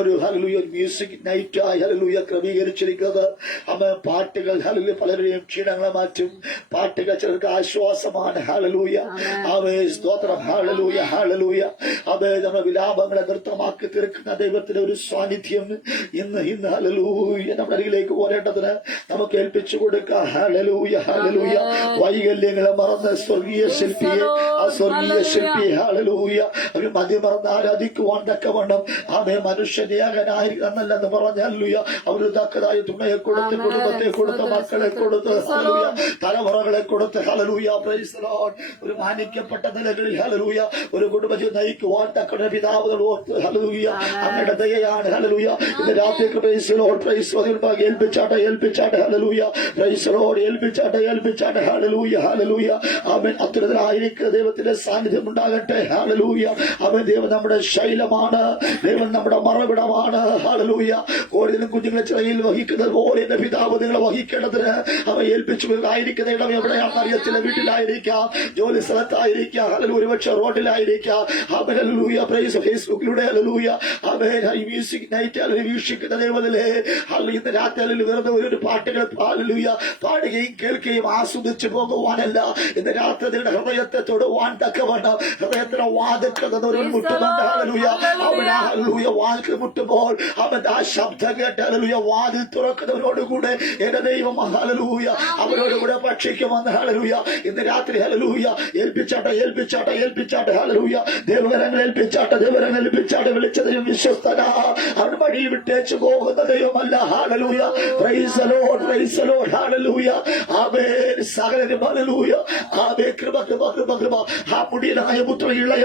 ഒരു ഹല്ലേലൂയ മ്യൂസിക് നൈറ്റായി ഹല്ലേലൂയ ക്രമീകരിച്ചിരിക്കുന്നത്. അമ്മ പാട്ടുകൾ ഹല്ലേലൂയ പലരുടെയും ക്ഷീണങ്ങളെ മാറ്റും. പാട്ടുകൾ ചിലർക്ക് ആശ്വാസമാണ്. ഹല്ലേലൂയ, അവേ സ്തോത്രം. Hallelujah, hallelujah. അവേ നമ്മുടെ വിലാപങ്ങളെ നൃത്തമാക്കി തീർക്കുന്ന ദൈവത്തിന്റെ ഒരു സാന്നിധ്യം ഇന്ന് ഹല്ലേലൂയ നമ്മുടെ അരികിലേക്ക് പോരേണ്ടതിന് നമുക്ക് ഏൽപ്പിച്ചു കൊടുക്കാം. Hallelujah, hallelujah. വൈകല്യങ്ങളെ മറന്ന് സ്വർഗീയ ശില്പിയെ, ആ സ്വർഗീയ ശില്പിയെ ഹല്ലേലൂയ ഒരു മതി മറന്ന് ആരാധിക്കുവാൻ തക്കവണ്ണം അവയെ മനുഷ്യനേകനായിരിക്കുന്നല്ലെന്ന് പറഞ്ഞ ഹല്ലേലൂയ അവര് തക്കതായ തുണയെ കൊടുത്ത്, കുടുംബത്തെ കൊടുത്ത്, മക്കളെ കൊടുത്ത്, ഹല്ലേലൂയ തലമുറകളെ കൊടുത്ത്, ഹല്ലേലൂയ പ്രൈസ് ദി ലോർഡ് ഒരു മാനിക്കപ്പെട്ട നിലകളിൽ ഹല്ലേലൂയ ഒരു കുടുംബജീവിതം നയിക്കുവാൻ തക്കവണ്ണം പിതാവുകൾ ഓർത്ത് ഹല്ലേലൂയ അങ്ങയുടെ ദയയാണ്. ഹല്ലേലൂയ ഇന്ന് രാത്രി പ്രൈസ് ദി ലോർഡ്, പ്രൈസ് ഏൽപ്പിച്ചാട്ടെ, ഏൽപ്പിച്ചാട്ടെ. ഹല്ലേലൂയ പ്രൈസ് ദി ലോർഡ്. ഏൽപ്പിച്ചാട്ടെ, ഏൽപ്പിച്ചാട്ടെ. ഹല്ലേലൂയ, ഹല്ലേലൂയ. ആമേൻ. അത്തരത്തിലായിരിക്കുന്ന ദൈവത്തിന്റെ സാന്നിധ്യം ഉണ്ടാകട്ടെ. ഹല്ലേലൂയ. അവൻ ദൈവം നമ്മുടെ ശൈലമാണ്, ദൈവം നമ്മുടെ മറവിടമാണ്. ഹല്ലേലൂയ. കോടികളും കുഞ്ഞുങ്ങളെ ചിറയിൽ വഹിക്കുന്നത് പോലെ എന്റെ പിതാവ് നിങ്ങളെ വഹിക്കേണ്ടതിന് അവ ഏൽപ്പിച്ചു ആയിരിക്കുന്ന ഇടം എവിടെയാണെന്ന് അറിയത്തില്ല. വീട്ടിലായിരിക്കാം, ജോലി സ്ഥലത്തായിരിക്കാം, ഹല്ലേലൂയ ഒരുപക്ഷെ റോഡിലായിരിക്കാം. ഹല്ലേലൂയ പ്രൈസ് ഫേസ്ബുക്കിലൂടെ ഹല്ലേലൂയ അവൻ ഈ മ്യൂസിക് നൈറ്റ് വീക്ഷിക്കുന്ന ദൈവത്തിലെ ഹല്ലേലൂയ ഇന്ന് രാത്രി വെറുതെ ഒരു പാട്ടുകൾ ഹല്ലേലൂയ പാടുകയും കേൾക്കുകയും ആസ്വദിച്ചു പോകുവാനല്ല, ഇന്ന് രാത്രി നിങ്ങളുടെ ഹൃദയത്തെ തൊടുവാൻ തക്കവണ്ണം ഹൃദയത്തിന് വാതിൽക്കുന്നവർ മുട്ടുന്നുണ്ട്. ഹല്ലേലൂയ അവൻ ഹല്ലേലൂയ വാതിൽ മുട്ടുമ്പോൾ അവൻ ആ ശബ്ദം കേട്ട് ഹല്ലേലൂയ വാതിൽ തുറക്കുന്നവരോടുകൂടെ എന്റെ ദൈവം ഹല്ലേലൂയ അവരോടുകൂടെ ഭക്ഷിക്കുമെന്ന്. ഹല്ലേലൂയ ഇന്ന് രാത്രി ഹല്ലേലൂയ ഏൽപ്പിച്ചാട്ടെ, ഏൽപ്പിച്ചാട്ടെ, ഏൽപ്പിച്ചാട്ടെ. ഹല്ലേലൂയ ദൈവകരങ്ങൾ ഏൽപ്പിച്ചാട്ടെ, ദൈവകരങ്ങൾ ഏൽപ്പിച്ചാട്ടെ. വിളിച്ചതിനും വിശ്വസ്തന അവൻ വഴി വിട്ടേച്ചു പോകുന്ന ദൈവമല്ല. Hallelujah praise the lord, praise the Lord. Hallelujah ആമേൻ. സകലരും ഹല്ലേലൂയ ആമേൻ. കൃപ, കൃപ, കൃപ, കൃപ. ആ മുടിയനായ പുത്രൻ, ഇളയ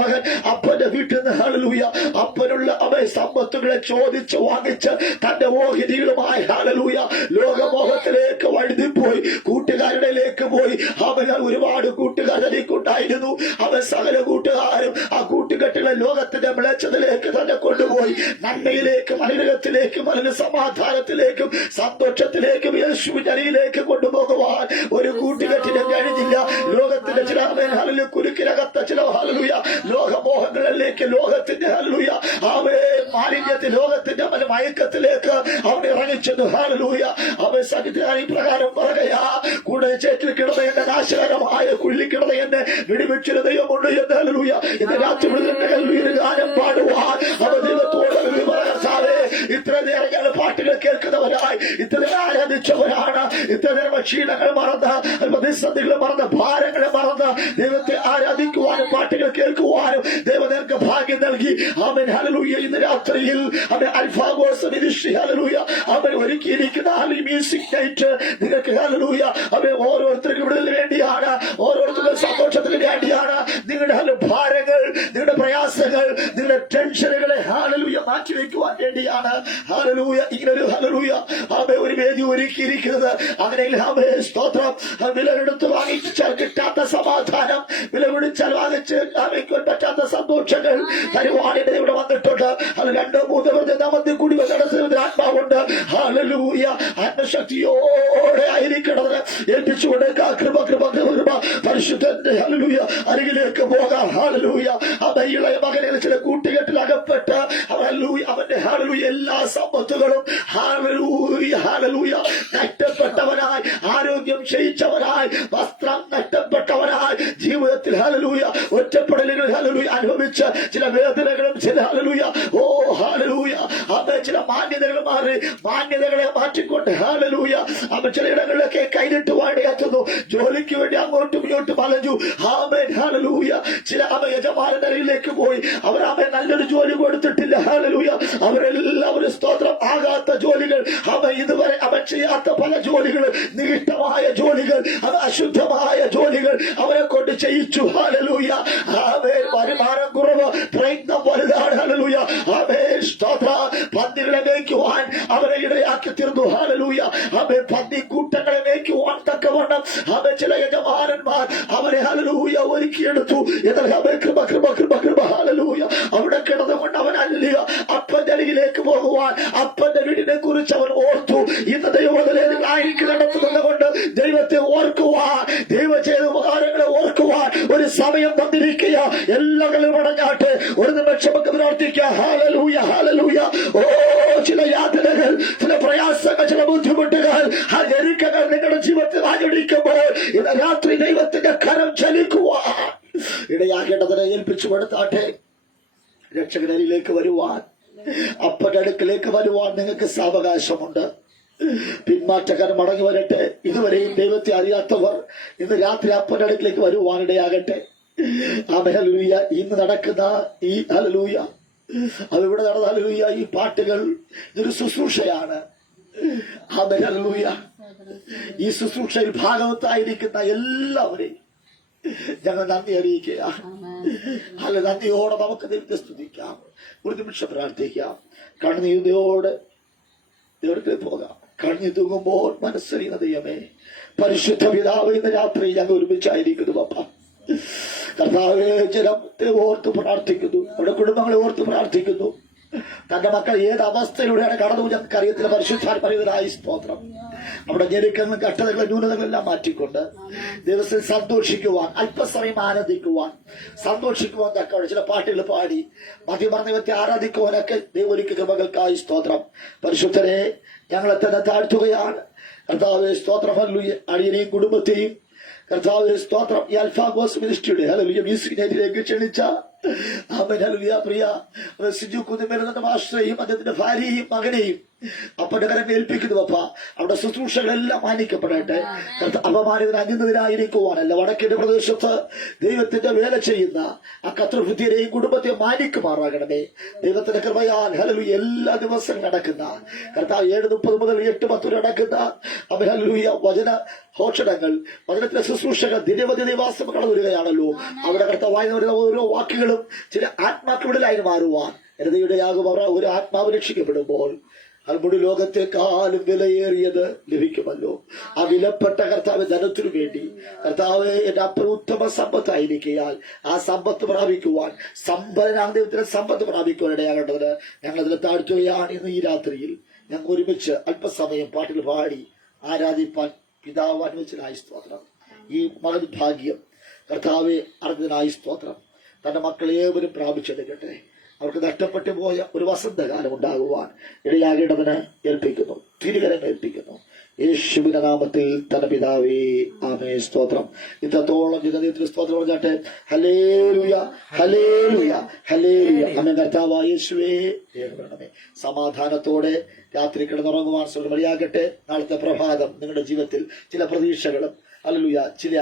മകൻ അപ്പന്റെ വീട്ടിൽ നിന്ന് ഹല്ലേലൂയ അപ്പനുള്ള അവൻ സമ്പത്തുകളെ ചോദിച്ച് വാങ്ങിച്ച് തന്റെ ഓഹരികളുമായി ഹല്ലേലൂയ ലോകമോഹത്തിലേക്ക് വഴുതിപ്പോയി, കൂട്ടുകാരുടെയിലേക്ക് പോയി. അവൻ ഒരുപാട് കൂട്ടുകാരനിക്കുണ്ടായിരുന്നു. അവൻ സകല കൂട്ടുകാരും ആ കൂട്ടുകെട്ടുകളെ ലോകത്തിന്റെ വിളച്ചതിലേക്ക് തന്നെ കൊണ്ടുപോയി നന്മയിലേക്കും അനുഗ്രഹത്തിലേക്കും അതിന് സമാധാനത്തിലേക്കും സന്തോഷത്തിലേക്കും യേശുവിന്റെ അരിയിലേക്ക് കൊണ്ടുപോകുവാൻ ഒരു കൂട്ടുകെട്ടിന് കഴിഞ്ഞില്ല. ലോകത്തിന്റെ ചില ഹല്ലേലൂയ കുരുക്കിനകത്ത ചില ഹല്ലേലൂയ ലോകമോഹങ്ങളിലേക്ക്, ലോകത്തിന്റെ ഹല്ലേലൂയ അവേ മാലിന്യത്തിൽ, ലോകത്തിന്റെ മയക്കത്തിലേക്ക് അവൻ ഇറങ്ങിച്ചെന്നു. ഹല്ലേലൂയ അവൻ സഹിതായി പ്രകാരം പറയുകയാ, കൂടെ ചേറ്റിൽ കിടന്ന എന്റെ നാശകരമായ കുള്ളി കിടന്ന എന്നെ വിടിവെച്ചൊരു ദൈവമുണ്ട് എന്ന്. ഹല്ലേലൂയ ഇന്ന് രാത്രി ഗാനം പാടുവാൻ അവ ദൈവത്തോട് പറയാ, ഇത്ര നേരം ഞങ്ങൾ പാട്ടുകൾ കേൾക്കുന്നവരായി, ഇത്ര നേരം ആരാധിച്ചവരാണ്. ഇത്ര നേരം ക്ഷീണങ്ങൾ മറന്ന്, പ്രതിസന്ധികൾ മറന്ന്, ഭാരങ്ങളെ മറന്ന് ദൈവത്തെ ആരാധിക്കുവാനും പാട്ടുകൾ കേൾക്കുവാനും ദൈവം നിങ്ങൾക്ക് ഭാഗ്യം നൽകി. ആമേൻ, ഹല്ലേലൂയ. ഇന്ന് രാത്രിയിൽ അവൻ അൽഫാഗോസ് മിനിസ്ട്രി ഹല്ലേലൂയ അവൻ ഒരുക്കിയിരിക്കുന്ന മ്യൂസിക് നൈറ്റ് നിങ്ങൾക്ക് ഹല്ലേലൂയ അവൻ ഓരോരുത്തർക്കും വിടുതലിന് വേണ്ടിയാണ്, ഓരോരുത്തർക്കും സന്തോഷത്തിന് വേണ്ടിയാണ്. നിങ്ങളുടെ ഭാരങ്ങൾ, നിങ്ങളുടെ പ്രയാസങ്ങൾ, നിങ്ങളുടെ ടെൻഷനുകളെ ഹല്ലേലൂയ മാറ്റിവെക്കുവാൻ വേണ്ടിയാണ്. ഹല്ലേലൂയ. ഇങ്ങനൊരു ഹല്ലേലൂയ അവൻ ഒരു വേദി ഒരുക്കിയിരിക്കുന്നത്. അങ്ങനെയെങ്കിൽ അവൻ സ്തോത്രം. വിലയെടുത്ത് വാങ്ങിച്ചാൽ കിട്ടാത്ത സമാധാനം, വില പിടിച്ചാൽ വാങ്ങിച്ച് വാങ്ങിക്കാൻ പറ്റാത്ത സന്തോഷങ്ങൾ തരുവാനിടെ ഇവിടെ വന്നിട്ടുണ്ട്. അത് 2-3 പേരുടെ നാമത്തിൽ കൂടി നടത്തുന്ന ആത്മാവുണ്ട്. ഹല്ലേലൂയ. ആത്മശക്തിയോടെ ആയിരിക്കണത് ഏൽപ്പിച്ചുകൊണ്ട് കൃപ കൃപ കൃപ പരിശുദ്ധന്റെ ഹല്ലേലൂയ അരികിലേക്ക് പോകാം. ഹല്ലേലൂയ. അവൻ ഇളയ മകനെ ചില കൂട്ടുകെട്ടിൽ അകപ്പെട്ട് അവന്റെ ഹല്ലേലൂയ എല്ലാ സമ്പത്തുകളും ഹല്ലേലൂയ ഹല്ലേലൂയ നഷ്ടപ്പെട്ടവനായി, ആരോഗ്യം ക്ഷയിച്ചവനായി, വസ്ത്രം നഷ്ടപ്പെട്ടവനായി, ജീവിതത്തിൽ ഹല്ലേലൂയ ഒറ്റപ്പെടലുകൾ ഹല്ലേലൂയ അനുഭവിച്ച് ചില വേദനകളും ചില ഹല്ലേലൂയ ഓ ഹല്ലേലൂയ അവൻ ചില മാന്യതകൾ മാറി, മാന്യതകളെ മാറ്റിക്കൊണ്ട് ഹല്ലേലൂയ അവൻ ചില ഇടങ്ങളിലൊക്കെ കൈനിട്ട് വാടിയാത്തുന്നു. ജോലിക്ക് വേണ്ടി അങ്ങോട്ടും ഇങ്ങോട്ടും അലഞ്ഞു. Amen hallelujah. ചില അവൻ യജമാനന്റെ അരികിലേക്ക് പോയി. അവർ അവൻ നല്ലൊരു ജോലി കൊടുത്തിട്ടില്ല. ഹല്ലേലൂയ. അവരെല്ലാവരും സ്തോത്രം ആകാത്ത ജോലികൾ, അവൻ ഇതുവരെ അവൻ ചെയ്യാത്ത പല ജോലികൾ, നികിഷ്ടമായ ജോലികൾ, അവ അശുദ്ധമായ ജോലികൾ അവരെ കൊണ്ട് ചെയ്യിച്ചു. ഹല്ലേലൂയ. ആമേൻ. വരുമാനം കുറവ്, പ്രയത്നം വലുതാണ്. ഹല്ലേലൂയ. ആമേൻ. സ്തോത്ര. പന്നികളെ മേയ്ക്കുവാൻ അവരെ ഇടയാക്കി തീർന്നു. ഹല്ലേലൂയ. ആമേൻ. പന്നി കൂട്ടങ്ങളെ മേയ്ക്കുവാൻ തക്കവണ്ണം അവൻ ചില യജമാനന്മാർ അവരെ ഹല്ലേലൂയ ഒരുക്കിയെടുത്തു. എന്നാൽ അവൻ കൃപ കൃപ കൃപ കൃപ ഹല്ലേലൂയ അവിടെ കിടന്നുകൊണ്ട് അവൻ അല്ലിയ അപ്പന്റെ അരികിലേക്ക് പോകുവാൻ, അപ്പന്റെ വീടിനെ കുറിച്ച് അവൻ ഓർത്തു. ഇന്ന് ദൈവത്തിലേക്ക് നടത്തുന്നത് കൊണ്ട് ദൈവത്തെ ഓർക്കുവാൻ, ദൈവം ചെയ്ത ഉപകാരങ്ങളെ ഓർക്കുവാൻ ഒരു സമയം തന്നിരിക്കുക. എല്ലാവരും അടഞ്ഞാട്ടെ. ഒരു നിമിഷം നമുക്ക് പ്രാർത്ഥിക്കാം. Hallelujah hallelujah. ഓ ചില യാതനകൾ, ചില പ്രയാസങ്ങൾ, ചില ബുദ്ധിമുട്ടുകൾ, ആ ഞെരുക്കങ്ങൾ നിങ്ങളുടെ ജീവിതത്തിൽ ആഞ്ഞടിക്കുമ്പോൾ ഇന്ന് രാത്രി ദൈവത്തിന്റെ കരം ചലിക്കുവാൻ ഇടയാകേണ്ടതിനെ ഏൽപ്പിച്ചു കൊടുത്താട്ടെ. രക്ഷകനിലേക്ക് വരുവാൻ, അപ്പന്റെ അടുക്കിലേക്ക് വരുവാൻ നിങ്ങൾക്ക് സാവകാശമുണ്ട്. പിന്മാറ്റക്കാർ മടങ്ങി വരട്ടെ. ഇതുവരെയും ദൈവത്തെ അറിയാത്തവർ ഇന്ന് രാത്രി അപ്പന്റെ അടുക്കിലേക്ക് വരുവാനിടയാകട്ടെ. Amen hallelujah. ഇന്ന് നടക്കുന്ന ഈ ഹല്ലേലൂയ അതിവിടെ നടന്ന ഹല്ലേലൂയ ഈ പാട്ടുകൾ ഇതൊരു ശുശ്രൂഷയാണ്. ആമേൻ ഹല്ലേലൂയ. ഈ ശുശ്രൂഷയിൽ ഭാഗവത്തായിരിക്കുന്ന എല്ലാവരെയും ഞങ്ങൾ നന്ദി അറിയിക്കുക. അല്ല, നന്ദിയോടെ നമുക്ക് ദൈവത്തെ സ്തുതിക്കാം. ഒരു നിമിഷം പ്രാർത്ഥിക്കാം. കണ്ണുനീരോടെ ദൈവത്തിൽ പോകാം. കണ്ണു തൂങ്ങുമ്പോൾ മനസ്സറിയുന്ന ദൈവമേ, പരിശുദ്ധ പിതാവ്, ഇന്ന് രാത്രി ഞങ്ങൾ ഒരുമിച്ചായിരിക്കുന്നു. പപ്പ കർത്താവേ, ജനത്തെ ഓർത്ത് പ്രാർത്ഥിക്കുന്നു, നമ്മുടെ കുടുംബങ്ങളെ ഓർത്ത് പ്രാർത്ഥിക്കുന്നു. തന്റെ മക്കൾ ഏത് അവസ്ഥയിലൂടെയാണ് കടന്നു ഞങ്ങൾക്ക് അറിയത്തില്ല. പരിശുദ്ധാത്മനായി സ്തോത്രം. അവിടെ ഞെരുക്കങ്ങളും കഷ്ടതകളും ന്യൂനതകളെല്ലാം മാറ്റിക്കൊണ്ട് ദിവസം സന്തോഷിക്കുവാൻ, അല്പസമയം ആനന്ദിക്കുവാൻ, സന്തോഷിക്കുവാൻ തക്കവണ്ണം ചില പാട്ടുകൾ പാടി മതിമറന്ന ദൈവത്തെ ആരാധിക്കുവാനൊക്കെ ദൈവൊരുക്കിയ കൃപകൾക്കായി സ്തോത്രം. പരിശുദ്ധരെ, ഞങ്ങളെ തന്നെ താഴ്ത്തുകയാണ്. കർത്താവേ സ്തോത്രം. ഹല്ലേലൂയ. അടിയനെയും കുടുംബത്തെയും കർത്താവേ സ്തോത്രം. ഈ അൽഫാഗോസ് മിനിസ്ട്രിയുടെ ഹല്ലേലൂയ മ്യൂസിക് നൈറ്റിലേക്ക് ക്ഷണിച്ച ആമേൻ ഹല്ലേലൂയ പ്രിയ സിജു കുന്നുമേലുള്ള മാസ്റ്ററെയും അദ്ദേഹത്തിന്റെ ഭാര്യയെയും മകനെയും അപ്പന്റെ കരം ഏൽപ്പിക്കുന്നു. അപ്പ അവിടെ ശുശ്രൂഷകളെല്ലാം മാനിക്കപ്പെടട്ടെ. അപമാനിതന് അന്യതിനായിരിക്കുവാനല്ല, വടക്കിന്റെ പ്രദേശത്ത് ദൈവത്തിന്റെ വേല ചെയ്യുന്ന ആ കർത്തൃവൃത്തിയെയും കുടുംബത്തെയും മാനിക്കുമാറാകണമേ. ദൈവത്തിന്റെ കൃപയാൽ ഹല്ലേലൂയ എല്ലാ ദിവസവും നടക്കുന്ന കർത്താവ് 7:30 മുതൽ 8:10 വരെ നടക്കുന്ന അവൻ ഹല്ലേലൂയ വചന ഘോഷണങ്ങൾ, വചനത്തിലെ ശുശ്രൂഷകൾ നിരവധി നിവാസം കടന്നു വരികയാണല്ലോ. അവിടെ കർത്താവായി വരുന്ന ഓരോ വാക്കുകളും ചില ആത്മാക്കളിലായി മാറുവാൻ ഹൃദയുടെയാകും. അവർ ഒരു ആത്മാവ് രക്ഷിക്കപ്പെടുമ്പോൾ അൽമുടി ലോകത്തെക്കാളും വിലയേറിയത് ലഭിക്കുമല്ലോ. ആ വിലപ്പെട്ട കർത്താവ് ധനത്തിനു വേണ്ടി കർത്താവ് എന്റെ അപ്പുറം ഉത്തമ സമ്പത്തായിരിക്കയാൽ ആ സമ്പത്ത് പ്രാപിക്കുവാൻ, സമ്പന്നത്തിന്റെ സമ്പത്ത് പ്രാപിക്കുവാൻ ഇടയാകേണ്ടതിന് ഞങ്ങളതിനെ താഴ്ത്തുകയാണ്. ഇന്ന് ഈ രാത്രിയിൽ ഞങ്ങൾ ഒരുമിച്ച് അല്പസമയം പാട്ടിൽ പാടി ആരാധിപ്പാൻ പിതാവ് അനുവദിച്ചതിനായി സ്തോത്രം. ഈ മകൻ ഭാഗ്യം കർത്താവെ അറിഞ്ഞതിനായി സ്തോത്രം. തന്റെ മക്കളേവരും പ്രാപിച്ചെടുക്കട്ടെ. അവർക്ക് നഷ്ടപ്പെട്ടു പോയ ഒരു വസന്തകാലം ഉണ്ടാകുവാൻ ഇടയാകേണ്ടതിന് ഏൽപ്പിക്കുന്നു. തിരുകരം ഏൽപ്പിക്കുന്നു. യേശുവിന്റെ നാമത്തിൽ തന്നെ പിതാവേ ആമേ. സ്തോത്രം. ഇത്രത്തോളം ദൈവത്തിന് സ്തോത്രം പറഞ്ഞാട്ടെ. ഹല്ലേലൂയ, ഹല്ലേലൂയ, ഹല്ലേലൂയ. ആമേൻ. കർത്താവായ യേശുവേ ദൈവമേ, സമാധാനത്തോടെ രാത്രി കിടന്നുറങ്ങുവാൻ വഴിയാകട്ടെ. നാളത്തെ പ്രഭാതം നിങ്ങളുടെ ജീവിതത്തിൽ ചില പ്രതീക്ഷകളും ചില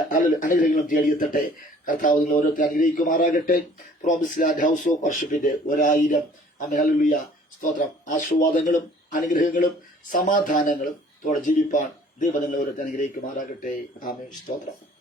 അനുഗ്രഹങ്ങളും തേടിയെത്തട്ടെ. കർത്താവ് നിങ്ങൾ ഓരോരുത്തരും അനുഗ്രഹിക്കുമാറാകട്ടെ. പ്രോമിസ് ലാൻഡ് ഹൗസ് ഓഫ് വർഷിപ്പിന്റെ 1000 ആമേൻ. ഹല്ലേലൂയ. സ്തോത്രം. ആശീർവാദങ്ങളും അനുഗ്രഹങ്ങളും സമാധാനങ്ങളും തോടെ ജീവിപ്പാൻ ദൈവം നിങ്ങളെ ഓരോരുത്തരും അനുഗ്രഹിക്കുമാറാകട്ടെ. ആമേൻ. സ്തോത്രം.